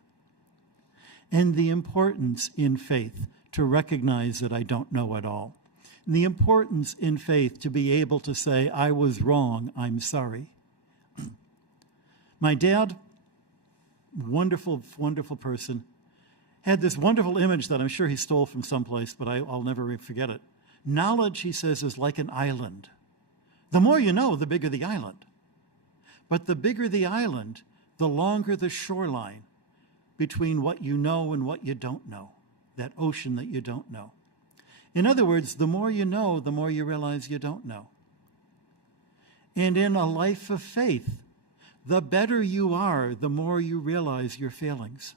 And the importance in faith to recognize that I don't know it all. And the importance in faith to be able to say, I was wrong, I'm sorry. My dad, wonderful, wonderful person, had this wonderful image that I'm sure he stole from someplace, but I'll never forget it. Knowledge, he says, is like an island. The more you know, the bigger the island. But the bigger the island, the longer the shoreline between what you know and what you don't know, that ocean that you don't know. In other words, the more you know, the more you realize you don't know. And in a life of faith, the better you are, the more you realize your failings.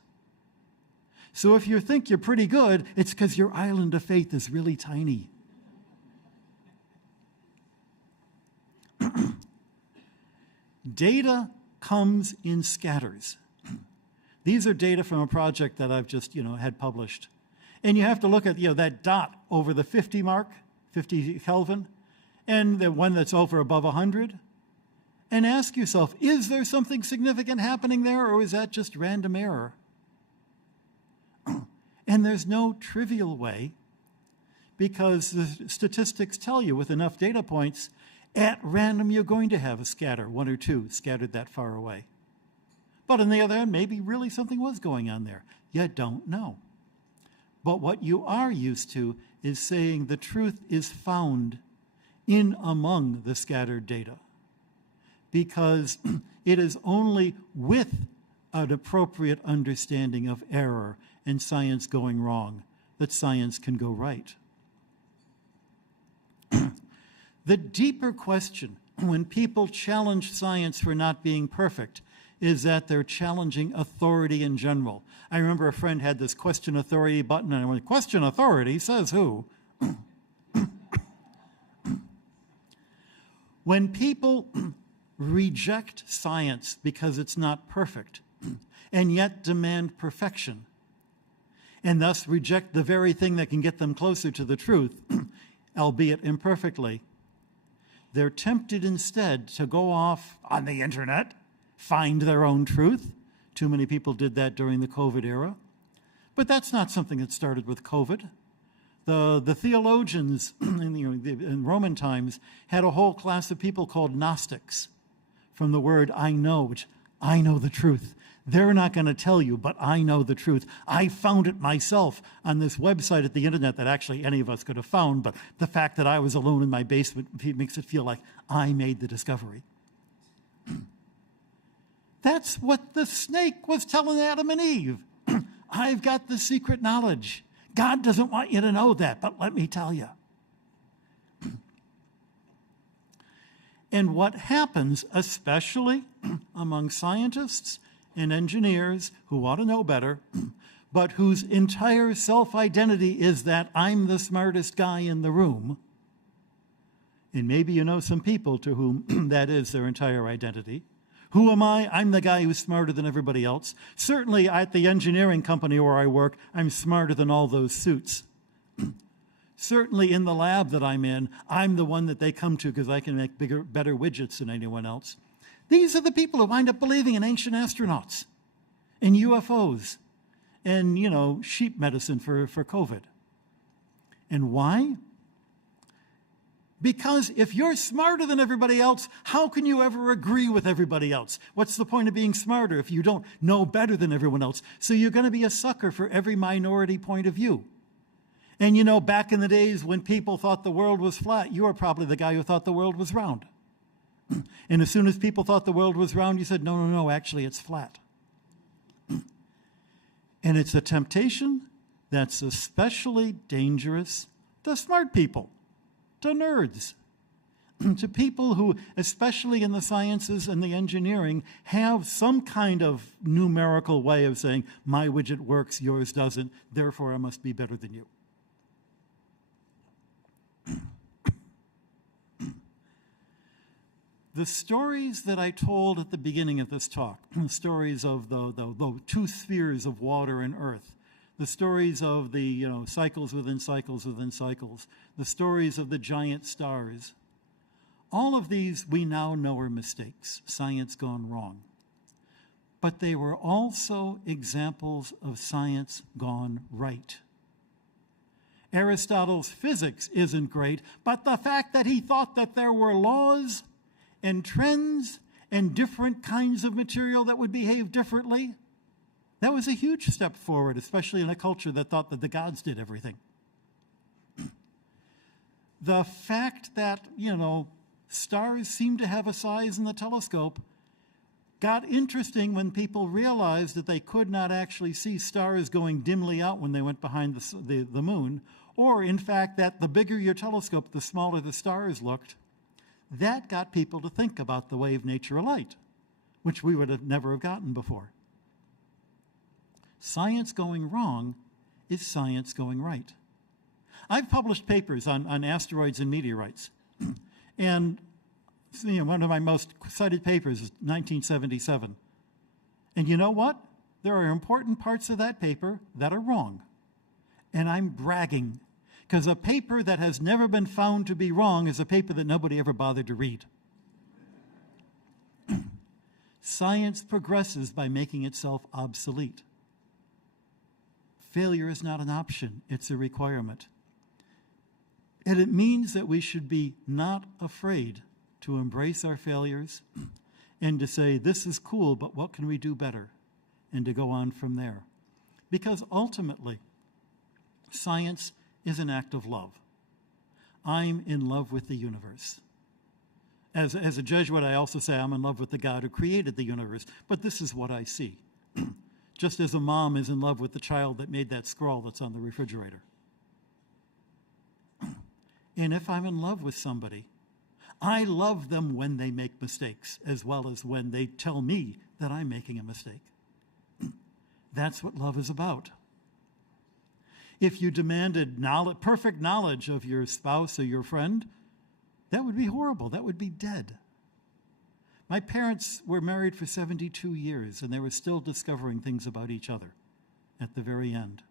So if you think you're pretty good, it's because your island of faith is really tiny. Data comes in scatters. These are data from a project that I've just, had published. And you have to look at, that dot over the 50 mark, 50 Kelvin, and the one that's over above 100, and ask yourself, is there something significant happening there, or is that just random error? And there's no trivial way, because the statistics tell you with enough data points, at random you're going to have a scatter, one or two scattered that far away. But on the other hand, maybe really something was going on there. You don't know. But what you are used to is saying the truth is found in among the scattered data, because it is only with an appropriate understanding of error and science going wrong that science can go right. The deeper question when people challenge science for not being perfect is that they're challenging authority in general. I remember a friend had this question authority button, and I went, question authority? Says who? When people reject science because it's not perfect, and yet demand perfection, and thus reject the very thing that can get them closer to the truth, albeit imperfectly, they're tempted instead to go off on the internet, find their own truth. Too many people did that during the COVID era. But that's not something that started with COVID. The theologians in Roman times had a whole class of people called Gnostics, from the word I know, which I know the truth. They're not going to tell you, but I know the truth. I found it myself on this website at the internet that actually any of us could have found, but the fact that I was alone in my basement makes it feel like I made the discovery. That's what the snake was telling Adam and Eve. I've got the secret knowledge. God doesn't want you to know that, but let me tell you. And what happens, especially among scientists and engineers who ought to know better, but whose entire self-identity is that I'm the smartest guy in the room, and maybe you know some people to whom that is their entire identity. Who am I? I'm the guy who's smarter than everybody else. Certainly at the engineering company where I work, I'm smarter than all those suits. Certainly in the lab that I'm in, I'm the one that they come to because I can make better widgets than anyone else. These are the people who wind up believing in ancient astronauts and UFOs and, sheep medicine for COVID. And why? Because if you're smarter than everybody else, how can you ever agree with everybody else? What's the point of being smarter if you don't know better than everyone else? So you're going to be a sucker for every minority point of view. And back in the days when people thought the world was flat, you were probably the guy who thought the world was round. And as soon as people thought the world was round, you said, no, actually it's flat. And it's a temptation that's especially dangerous to smart people, to nerds, to people who, especially in the sciences and the engineering, have some kind of numerical way of saying, my widget works, yours doesn't, therefore I must be better than you. The stories that I told at the beginning of this talk, the stories of the two spheres of water and earth, the stories of the cycles within cycles within cycles, the stories of the giant stars, all of these we now know are mistakes, science gone wrong. But they were also examples of science gone right. Aristotle's physics isn't great, but the fact that he thought that there were laws and trends and different kinds of material that would behave differently, that was a huge step forward, especially in a culture that thought that the gods did everything. The fact that, stars seem to have a size in the telescope got interesting when people realized that they could not actually see stars going dimly out when they went behind the moon, or in fact that the bigger your telescope, the smaller the stars looked. That got people to think about the way of nature of light, which we would have never have gotten before. Science going wrong is science going right. I've published papers on asteroids and meteorites. And one of my most cited papers is 1977. And you know what? There are important parts of that paper that are wrong. And I'm bragging, because a paper that has never been found to be wrong is a paper that nobody ever bothered to read. Science progresses by making itself obsolete. Failure is not an option, it's a requirement. And it means that we should be not afraid to embrace our failures and to say, this is cool, but what can we do better? And to go on from there. Because ultimately, science is an act of love. I'm in love with the universe. As a Jesuit, I also say I'm in love with the God who created the universe, but this is what I see. Just as a mom is in love with the child that made that scroll that's on the refrigerator. And if I'm in love with somebody, I love them when they make mistakes, as well as when they tell me that I'm making a mistake. That's what love is about. If you demanded perfect knowledge of your spouse or your friend, that would be horrible. That would be dead. My parents were married for 72 years, and they were still discovering things about each other at the very end.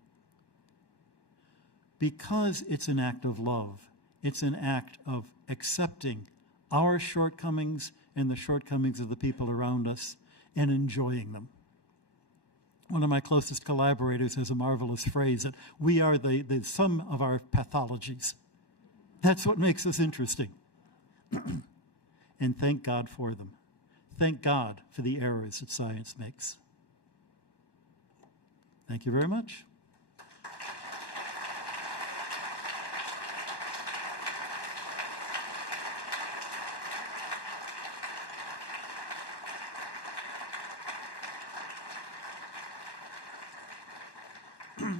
Because it's an act of love, it's an act of accepting our shortcomings and the shortcomings of the people around us and enjoying them. One of my closest collaborators has a marvelous phrase that we are the sum of our pathologies. That's what makes us interesting. And thank God for them. Thank God for the errors that science makes. Thank you very much.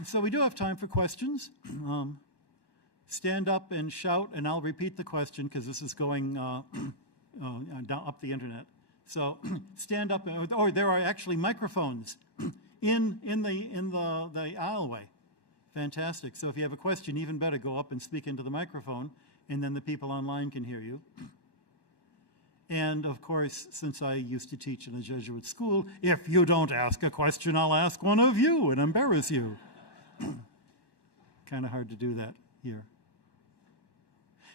So we do have time for questions. Stand up and shout, and I'll repeat the question because this is going down up the internet. So stand up, or there are actually microphones in the aisleway. Fantastic. So if you have a question, even better, go up and speak into the microphone, and then the people online can hear you. And of course, since I used to teach in a Jesuit school, if you don't ask a question, I'll ask one of you and embarrass you. Kind of hard to do that here.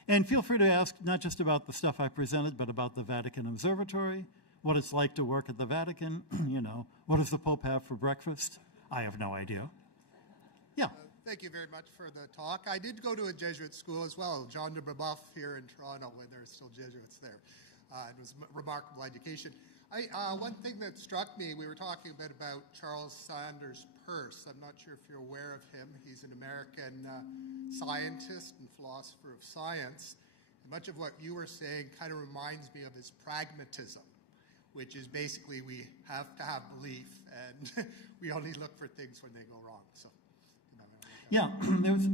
And feel free to ask not just about the stuff I presented, but about the Vatican Observatory, what it's like to work at the Vatican, what does the Pope have for breakfast? I have no idea. Yeah. Thank you very much for the talk. I did go to a Jesuit school as well, Jean de Brebeuf here in Toronto, when there's still Jesuits there. It was a remarkable education. One thing that struck me, we were talking a bit about Charles Sanders Peirce. I'm not sure if you're aware of him. He's an American scientist and philosopher of science. And much of what you were saying kind of reminds me of his pragmatism, which is basically we have to have belief and we only look for things when they go wrong. So, yeah, there was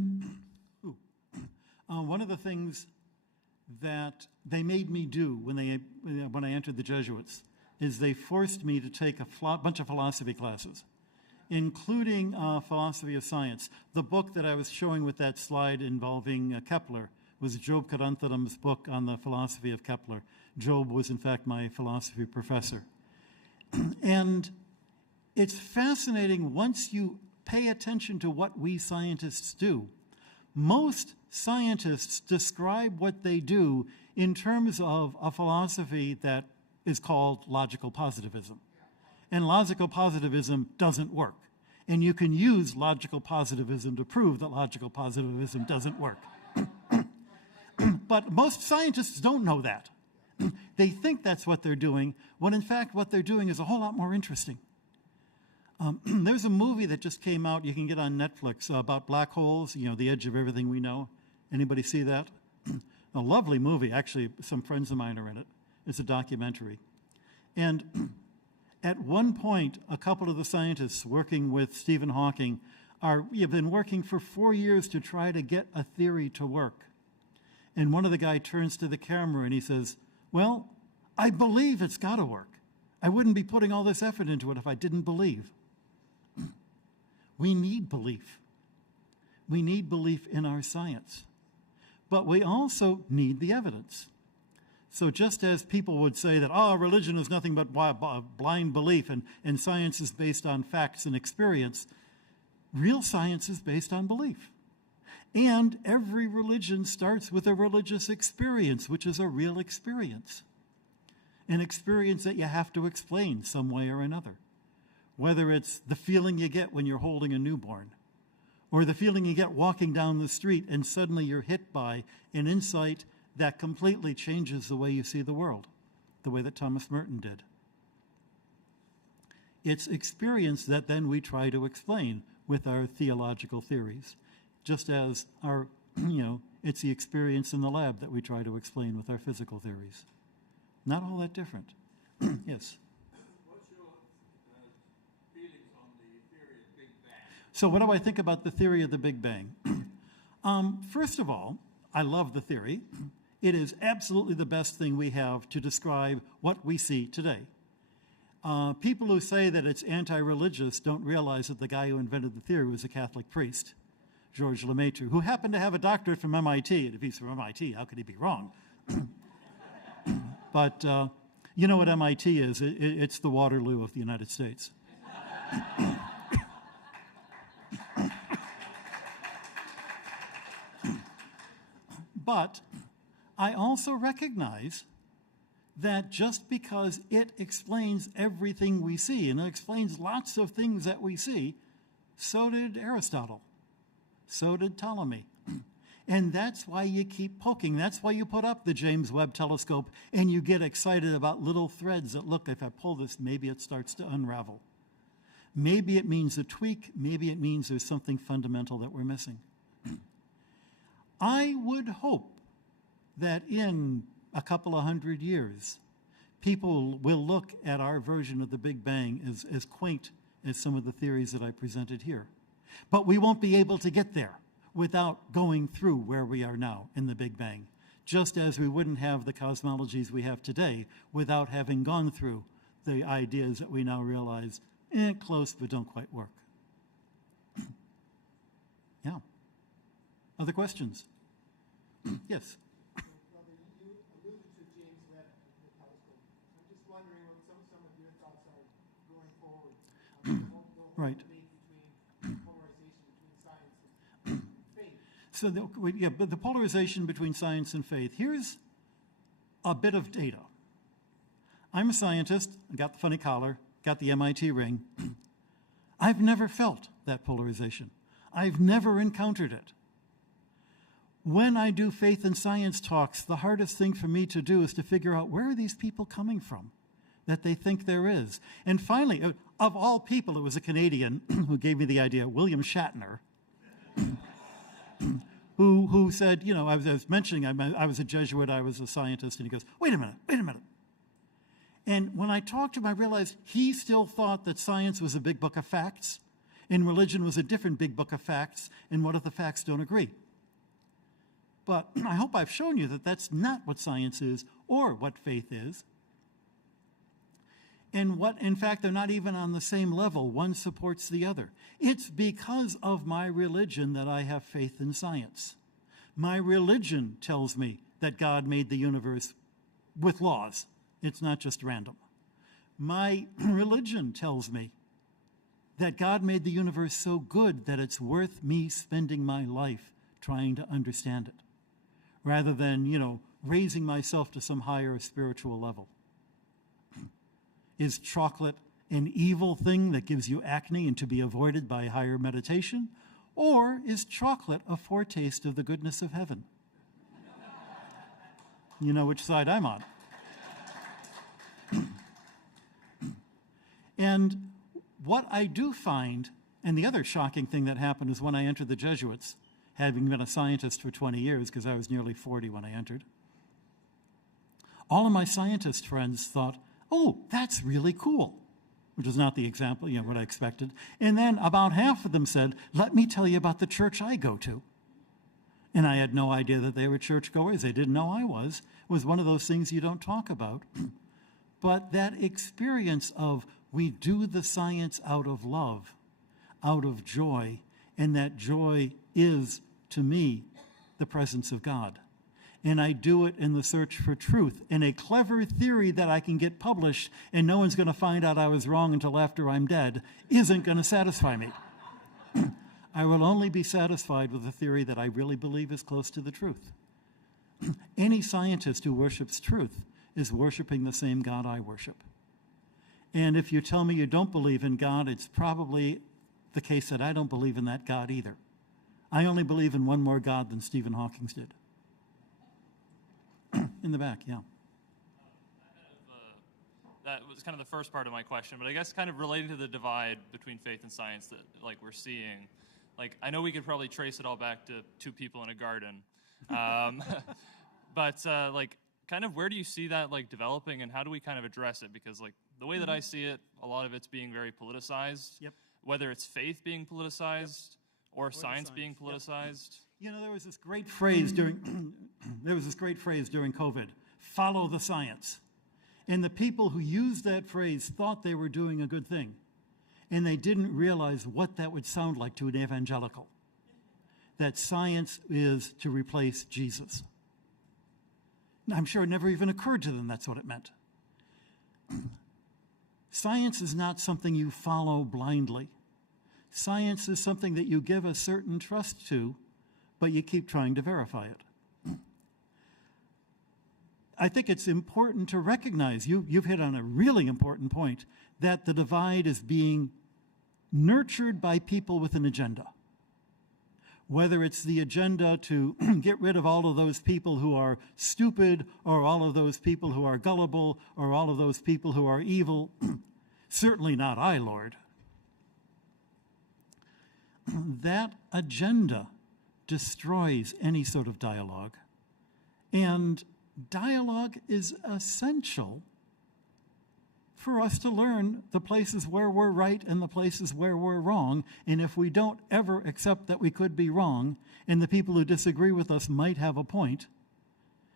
one of the things that they made me do when I entered the Jesuits is they forced me to take a bunch of philosophy classes, including philosophy of science. The book that I was showing with that slide involving Kepler was Job Carantharam's book on the philosophy of Kepler. Job was, in fact, my philosophy professor. And it's fascinating once you pay attention to what we scientists do. Most scientists describe what they do in terms of a philosophy that is called logical positivism. And logical positivism doesn't work. And you can use logical positivism to prove that logical positivism doesn't work. But most scientists don't know that. They think that's what they're doing, when in fact what they're doing is a whole lot more interesting. There's a movie that just came out, you can get on Netflix, about black holes, you know, the edge of everything we know. Anybody see that? A lovely movie. Actually, some friends of mine are in it. It's a documentary. And at one point, a couple of the scientists working with Stephen Hawking have been working for 4 years to try to get a theory to work. And one of the guys turns to the camera and he says, well, I believe it's got to work. I wouldn't be putting all this effort into it if I didn't believe. We need belief. We need belief in our science. But we also need the evidence. So just as people would say that, oh, religion is nothing but blind belief and science is based on facts and experience, real science is based on belief. And every religion starts with a religious experience, which is a real experience. An experience that you have to explain some way or another. Whether it's the feeling you get when you're holding a newborn, or the feeling you get walking down the street and suddenly you're hit by an insight that completely changes the way you see the world, the way that Thomas Merton did. It's experience that then we try to explain with our theological theories, just as our, it's the experience in the lab that we try to explain with our physical theories. Not all that different. Yes? What's your feelings on the theory of Big Bang? So what do I think about the theory of the Big Bang? First of all, I love the theory. It is absolutely the best thing we have to describe what we see today. People who say that it's anti-religious don't realize that the guy who invented the theory was a Catholic priest, George Lemaitre, who happened to have a doctorate from MIT. And if he's from MIT, how could he be wrong? But you know what MIT is? It's the Waterloo of the United States. But I also recognize that just because it explains everything we see, and it explains lots of things that we see, so did Aristotle, so did Ptolemy. And that's why you keep poking. That's why you put up the James Webb Telescope and you get excited about little threads that look, if I pull this, maybe it starts to unravel. Maybe it means a tweak. Maybe it means there's something fundamental that we're missing. I would hope that in a couple of 100 years, people will look at our version of the Big Bang as quaint as some of the theories that I presented here. But we won't be able to get there without going through where we are now in the Big Bang, just as we wouldn't have the cosmologies we have today without having gone through the ideas that we now realize, close but don't quite work. Yeah. Other questions? Yes. Brother, you alluded to James Webb and the telescope. I'm just wondering what some of your thoughts are going forward. The whole Right. debate between polarization between science and faith. So the polarization between science and faith. Here's a bit of data. I'm a scientist. I got the funny collar, got the MIT ring. I've never felt that polarization. I've never encountered it. When I do faith and science talks, the hardest thing for me to do is to figure out where are these people coming from that they think there is. And finally, of all people, it was a Canadian who gave me the idea, William Shatner, who said, I was mentioning I was a Jesuit, I was a scientist, and he goes, wait a minute. And when I talked to him, I realized he still thought that science was a big book of facts, and religion was a different big book of facts, and what if the facts don't agree? But I hope I've shown you that that's not what science is or what faith is. And in fact, they're not even on the same level. One supports the other. It's because of my religion that I have faith in science. My religion tells me that God made the universe with laws. It's not just random. My religion tells me that God made the universe so good that it's worth me spending my life trying to understand it, rather than, raising myself to some higher spiritual level. Is chocolate an evil thing that gives you acne and to be avoided by higher meditation? Or is chocolate a foretaste of the goodness of heaven? You know which side I'm on. And what I do find, and the other shocking thing that happened is when I entered the Jesuits, having been a scientist for 20 years, because I was nearly 40 when I entered, all of my scientist friends thought, oh, that's really cool, which is not the example, what I expected. And then about half of them said, let me tell you about the church I go to. And I had no idea that they were churchgoers. They didn't know I was. It was one of those things you don't talk about. But that experience of we do the science out of love, out of joy, and that joy is, to me, the presence of God. And I do it in the search for truth, in a clever theory that I can get published and no one's going to find out I was wrong until after I'm dead, isn't going to satisfy me. I will only be satisfied with a theory that I really believe is close to the truth. Any scientist who worships truth is worshiping the same God I worship. And if you tell me you don't believe in God, it's probably the case that I don't believe in that God either. I only believe in one more God than Stephen Hawking did. In the back, yeah. That was kind of the first part of my question, but I guess kind of relating to the divide between faith and science that we're seeing. I know we could probably trace it all back to two people in a garden, but kind of where do you see that developing, and how do we kind of address it? Because the way that I see it, a lot of it's being very politicized. Yep. Whether it's faith being politicized or science being politicized. Yep. There was this great phrase during COVID, follow the science. And the people who used that phrase thought they were doing a good thing, and they didn't realize what that would sound like to an evangelical, that science is to replace Jesus. I'm sure it never even occurred to them that's what it meant. Science is not something you follow blindly. Science is something that you give a certain trust to, but you keep trying to verify it. I think it's important to recognize, you've hit on a really important point, that the divide is being nurtured by people with an agenda. Whether it's the agenda to get rid of all of those people who are stupid, or all of those people who are gullible, or all of those people who are evil, certainly not I, Lord. That agenda destroys any sort of dialogue. And dialogue is essential for us to learn the places where we're right and the places where we're wrong. And if we don't ever accept that we could be wrong, and the people who disagree with us might have a point,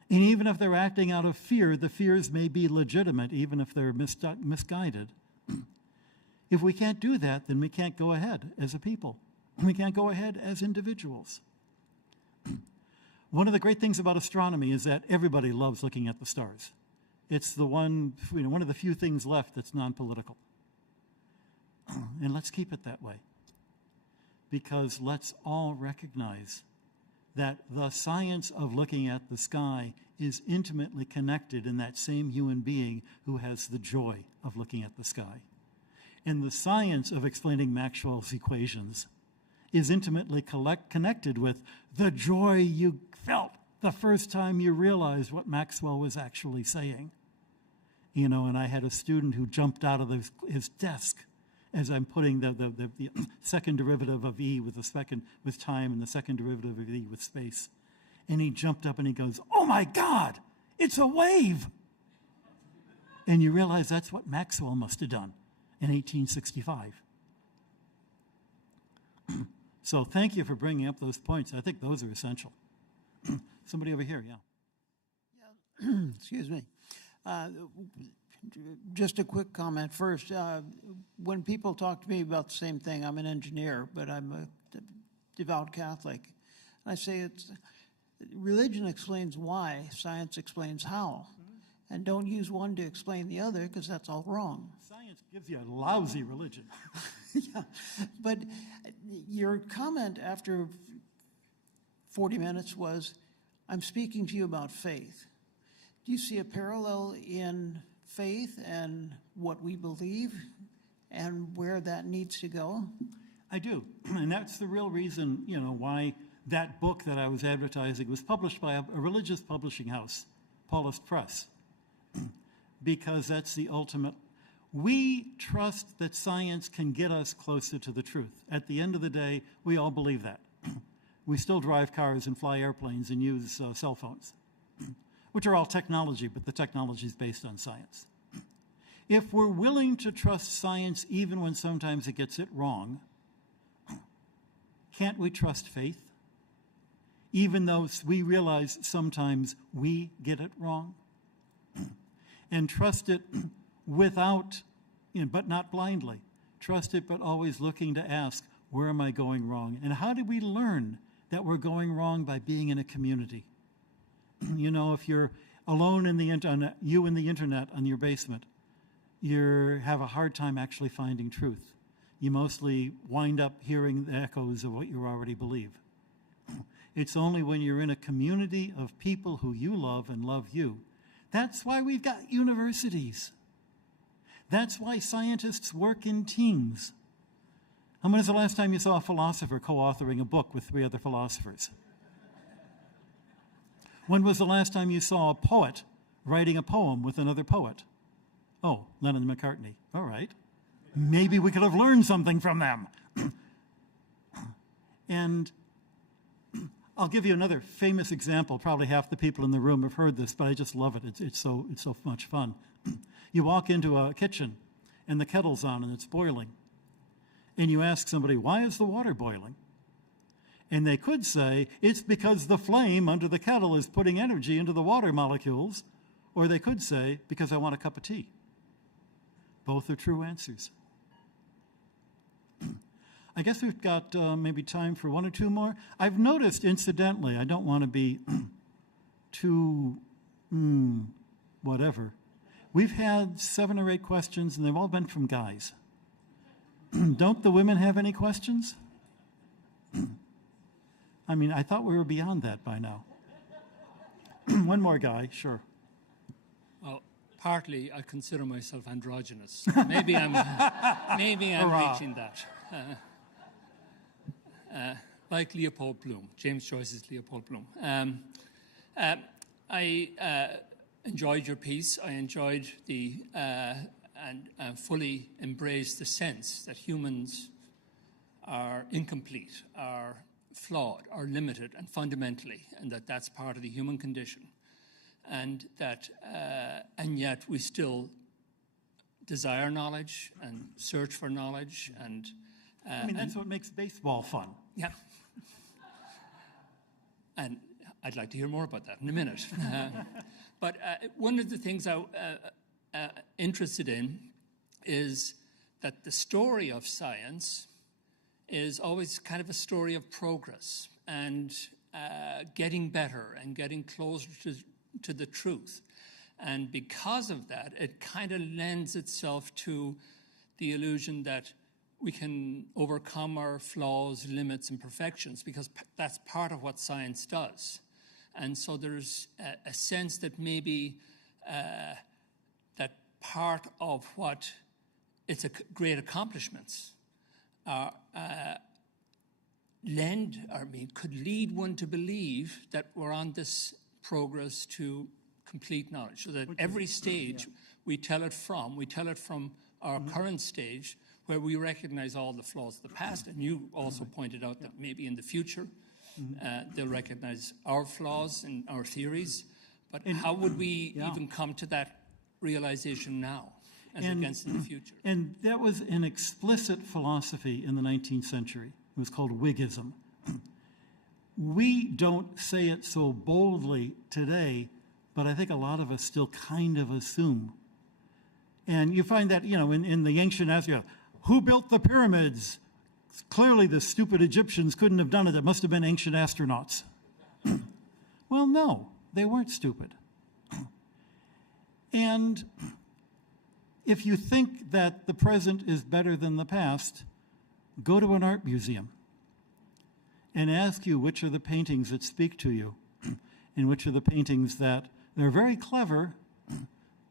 and even if they're acting out of fear, the fears may be legitimate, even if they're misguided. If we can't do that, then we can't go ahead as a people. We can't go ahead as individuals. One of the great things about astronomy is that everybody loves looking at the stars. It's the one of the few things left that's non-political. And let's keep it that way. Because let's all recognize that the science of looking at the sky is intimately connected in that same human being who has the joy of looking at the sky. And the science of explaining Maxwell's equations is intimately connected with the joy you felt the first time you realized what Maxwell was actually saying. And I had a student who jumped out of his desk as I'm putting the second derivative of E with time and the second derivative of E with space. And he jumped up and he goes, "Oh my God, it's a wave!" And you realize that's what Maxwell must have done in 1865. So thank you for bringing up those points. I think those are essential. Somebody over here, yeah. Excuse me. Just a quick comment first. When people talk to me about the same thing, I'm an engineer, but I'm a devout Catholic. And I say religion explains why, science explains how. And don't use one to explain the other, because that's all wrong. Science gives you a lousy religion. Yeah, but your comment after 40 minutes was, I'm speaking to you about faith. Do you see a parallel in faith and what we believe and where that needs to go? I do, and that's the real reason, why that book that I was advertising was published by a religious publishing house, Paulist Press, because that's the ultimate. We trust that science can get us closer to the truth. At the end of the day, we all believe that. We still drive cars and fly airplanes and use cell phones, which are all technology, but the technology is based on science. If we're willing to trust science even when sometimes it gets it wrong, can't we trust faith? Even though we realize sometimes we get it wrong? And trust it without, but not blindly. Trust it, but always looking to ask, where am I going wrong? And how do we learn that we're going wrong? By being in a community. If you're alone in the internet, you in the internet on your basement, you have a hard time actually finding truth. You mostly wind up hearing the echoes of what you already believe. It's only when you're in a community of people who you love and love you. That's why we've got universities. That's why scientists work in teams. When was the last time you saw a philosopher co-authoring a book with 3 other philosophers? When was the last time you saw a poet writing a poem with another poet? Oh, Lennon and McCartney. All right. Maybe we could have learned something from them. And I'll give you another famous example. Probably half the people in the room have heard this, but I just love it. It's so much fun. You walk into a kitchen, and the kettle's on, and it's boiling. And you ask somebody, why is the water boiling? And they could say, it's because the flame under the kettle is putting energy into the water molecules. Or they could say, because I want a cup of tea. Both are true answers. I guess we've got maybe time for 1 or 2 more. I've noticed, incidentally, I don't want to be too whatever. We've had 7 or 8 questions, and they've all been from guys. Don't the women have any questions? I thought we were beyond that by now. One more guy, sure. Well, partly I consider myself androgynous. Maybe I'm reaching that. Like Leopold Bloom, James Joyce's Leopold Bloom. I enjoyed your piece. I enjoyed and fully embraced the sense that humans are incomplete, are flawed, are limited, and fundamentally, and that's part of the human condition, and that, and yet we still desire knowledge and search for knowledge, and that's what makes baseball fun. Yeah. And I'd like to hear more about that in a minute. But one of the things I'm interested in is that the story of science is always kind of a story of progress and getting better and getting closer to the truth. And because of that, it kind of lends itself to the illusion that we can overcome our flaws, limits, and imperfections, because that's part of what science does. And so there's a sense that maybe that part of what its great accomplishments could lead one to believe that we're on this progress to complete knowledge. So that every stage we tell it from our current stage, where we recognize all the flaws of the past. And you also pointed out that maybe in the future they'll recognize our flaws and our theories. But how would we even come to that realization now as against in the future? And that was an explicit philosophy in the 19th century. It was called Whiggism. We don't say it so boldly today, but I think a lot of us still kind of assume. And you find that, in the ancient Assyria, who built the pyramids? Clearly the stupid Egyptians couldn't have done it. It must have been ancient astronauts. Well, no, they weren't stupid. And if you think that the present is better than the past, go to an art museum and ask you which are the paintings that speak to you and which are the paintings that they're very clever,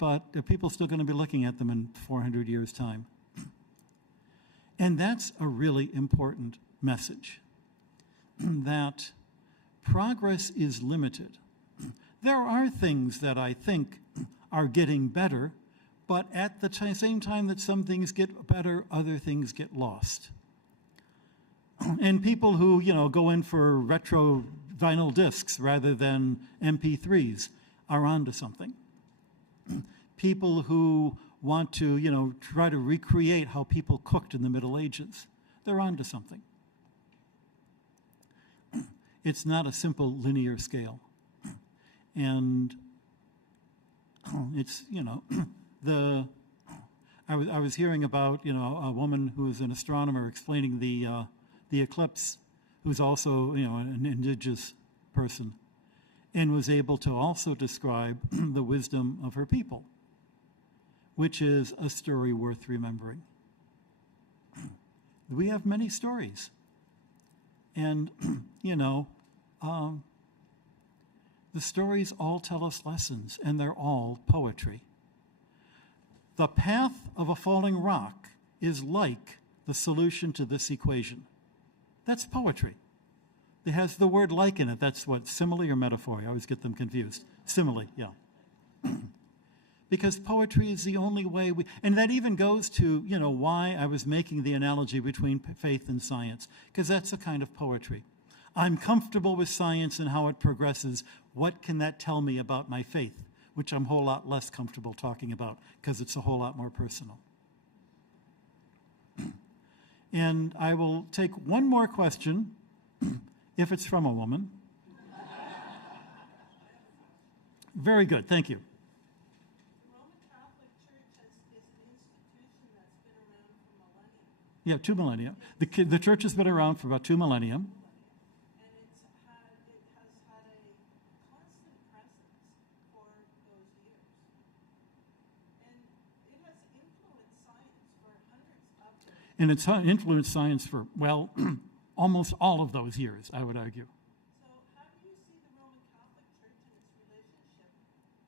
but are people still going to be looking at them in 400 years' time? And that's a really important message, that progress is limited. There are things that I think are getting better, but at the same time that some things get better, other things get lost. And people who, go in for retro vinyl discs rather than MP3s are onto something. People who want to, try to recreate how people cooked in the Middle Ages, they're onto something. It's not a simple linear scale. And it's, I was hearing about, a woman who is an astronomer explaining the eclipse, who's also, an indigenous person, and was able to also describe the wisdom of her people, which is a story worth remembering. We have many stories. And, the stories all tell us lessons, and they're all poetry. The path of a falling rock is like the solution to this equation. That's poetry. It has the word like in it. That's what, simile or metaphor? I always get them confused. Simile, yeah. Because poetry is the only way and that even goes to, why I was making the analogy between faith and science, because that's a kind of poetry. I'm comfortable with science and how it progresses. What can that tell me about my faith? Which I'm a whole lot less comfortable talking about because it's a whole lot more personal. And I will take one more question, if it's from a woman. Very good, thank you. The Roman Catholic Church is an institution that's been around for millennia. Yeah, 2 millennia. The church has been around for about 2 millennia. And it has had a constant presence for those years. And it has influenced science for hundreds of years. And it's influenced science for, well, almost all of those years, I would argue. So how do you see the Roman Catholic Church and its relationship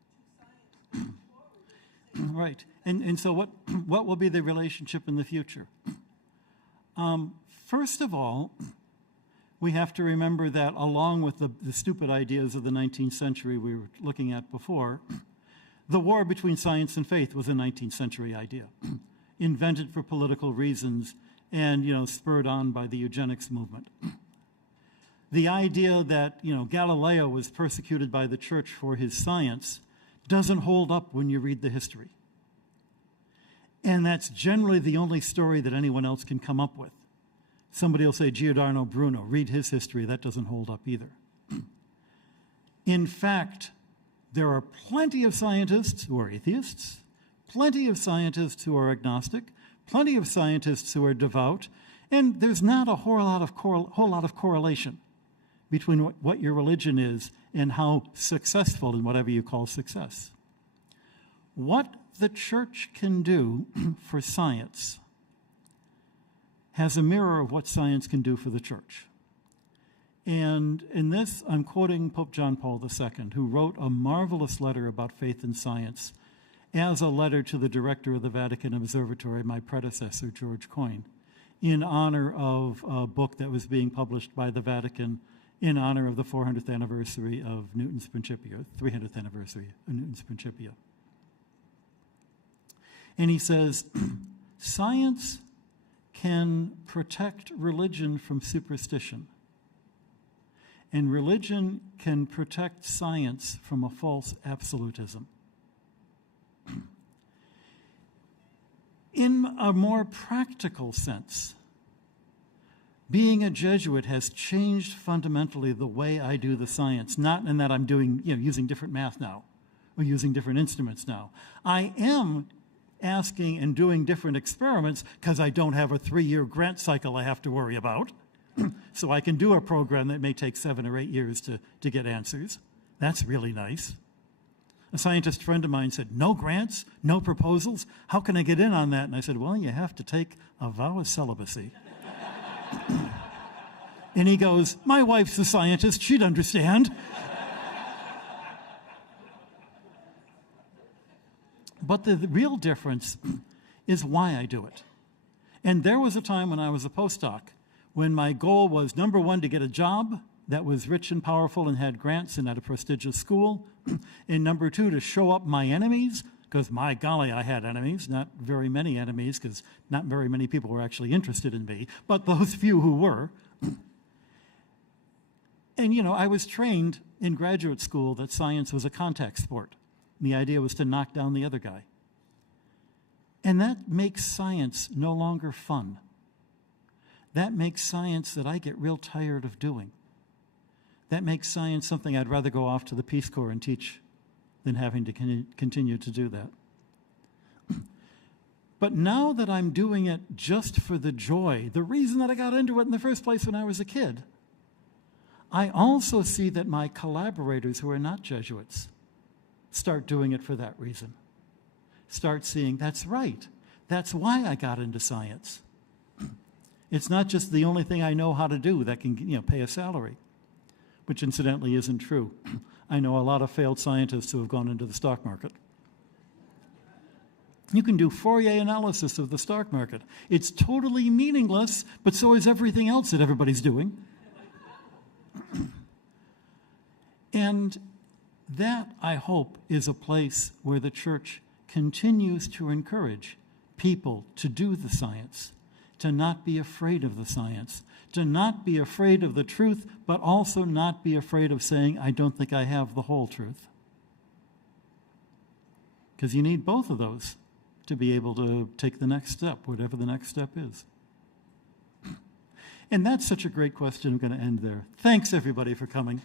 to science going forward? Right. And so what will be the relationship in the future? First of all, we have to remember that along with the stupid ideas of the 19th century we were looking at before, the war between science and faith was a 19th century idea, invented for political reasons and, spurred on by the eugenics movement. The idea that, Galileo was persecuted by the church for his science doesn't hold up when you read the history. And that's generally the only story that anyone else can come up with. Somebody will say, Giordano Bruno, read his history. That doesn't hold up either. In fact, there are plenty of scientists who are atheists, plenty of scientists who are agnostic, plenty of scientists who are devout, and there's not a whole lot of correlation between what your religion is and how successful in whatever you call success. What the church can do for science has a mirror of what science can do for the church. And in this, I'm quoting Pope John Paul II, who wrote a marvelous letter about faith and science as a letter to the director of the Vatican Observatory, my predecessor, George Coyne, in honor of a book that was being published by the Vatican in honor of the 400th anniversary of Newton's Principia, 300th anniversary of Newton's Principia. And he says, science can protect religion from superstition, and religion can protect science from a false absolutism. In a more practical sense, being a Jesuit has changed fundamentally the way I do the science, not in that I'm doing, using different math now or using different instruments now. I am asking and doing different experiments because I don't have a 3-year grant cycle I have to worry about. So I can do a program that may take 7 or 8 years to get answers. That's really nice. A scientist friend of mine said, no grants, no proposals? How can I get in on that? And I said, well, you have to take a vow of celibacy. And he goes, my wife's a scientist, she'd understand. But the real difference is why I do it. And there was a time when I was a postdoc when my goal was, number one, to get a job that was rich and powerful and had grants and at a prestigious school, and number two, to show up my enemies, because my golly, I had enemies, not very many enemies, because not very many people were actually interested in me, but those few who were. And, you know, I was trained in graduate school that science was a contact sport. And the idea was to knock down the other guy. And that makes science no longer fun. That makes science that I get real tired of doing. That makes science something I'd rather go off to the Peace Corps and teach than having to continue to do that. But now that I'm doing it just for the joy, the reason that I got into it in the first place when I was a kid, I also see that my collaborators who are not Jesuits start doing it for that reason. Start seeing, that's right. That's why I got into science. It's not just the only thing I know how to do that can, you know, pay a salary, which incidentally isn't true. I know a lot of failed scientists who have gone into the stock market. You can do Fourier analysis of the stock market. It's totally meaningless, but so is everything else that everybody's doing. And that, I hope, is a place where the church continues to encourage people to do the science, to not be afraid of the science, to not be afraid of the truth, but also not be afraid of saying, I don't think I have the whole truth. Because you need both of those to be able to take the next step, whatever the next step is. And that's such a great question. I'm going to end there. Thanks, everybody, for coming.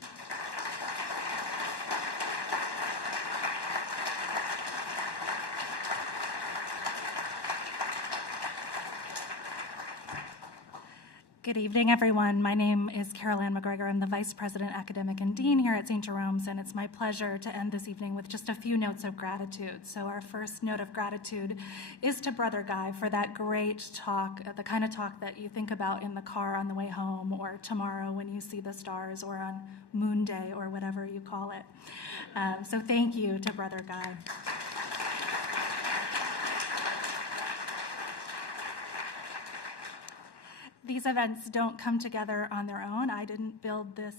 Good evening, everyone. My name is Carol Ann McGregor. I'm the Vice President, Academic and Dean here at St. Jerome's, and it's my pleasure to end this evening with just a few notes of gratitude. So our first note of gratitude is to Brother Guy for that great talk, the kind of talk that you think about in the car on the way home, or tomorrow when you see the stars, or on Moon Day, or whatever you call it. So thank you to Brother Guy. These events don't come together on their own. I didn't build this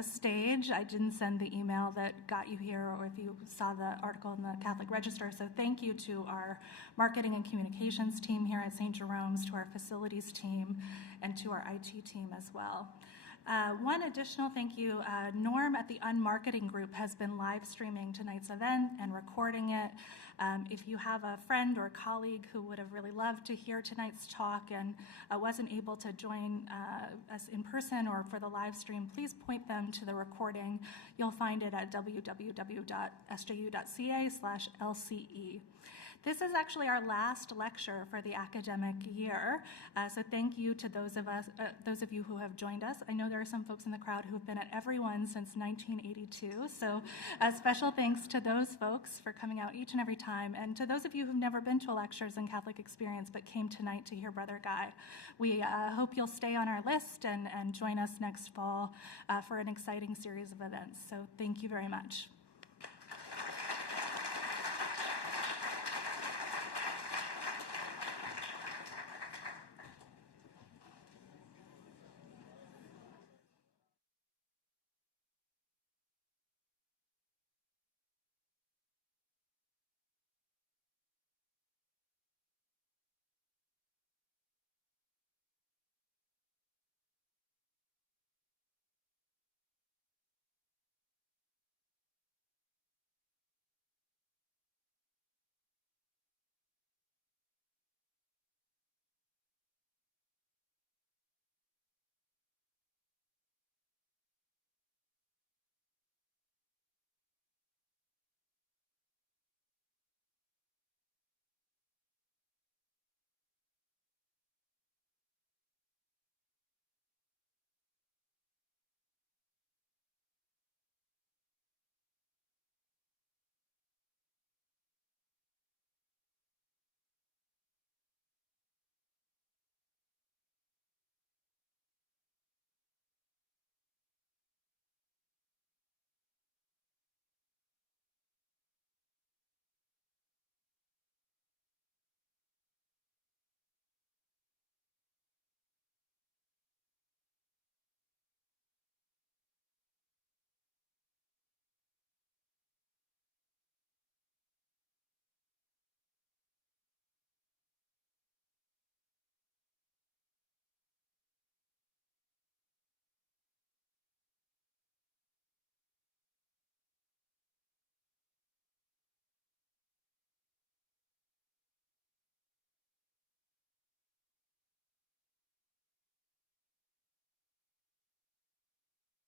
stage. I didn't send the email that got you here, or if you saw the article in the Catholic Register. So thank you to our marketing and communications team here at St. Jerome's, to our facilities team, and to our IT team as well. One additional thank you, Norm at the Unmarketing Group has been live streaming tonight's event and recording it. If you have a friend or colleague who would have really loved to hear tonight's talk and wasn't able to join us in person or for the live stream, please point them to the recording. You'll find it at www.sju.ca/LCE. This is actually our last lecture for the academic year, so thank you to those of you who have joined us. I know there are some folks in the crowd who have been at every one since 1982, so special thanks to those folks for coming out each and every time, and to those of you who've never been to a Lectures in Catholic Experience but came tonight to hear Brother Guy. We hope you'll stay on our list and join us next fall for an exciting series of events, so thank you very much.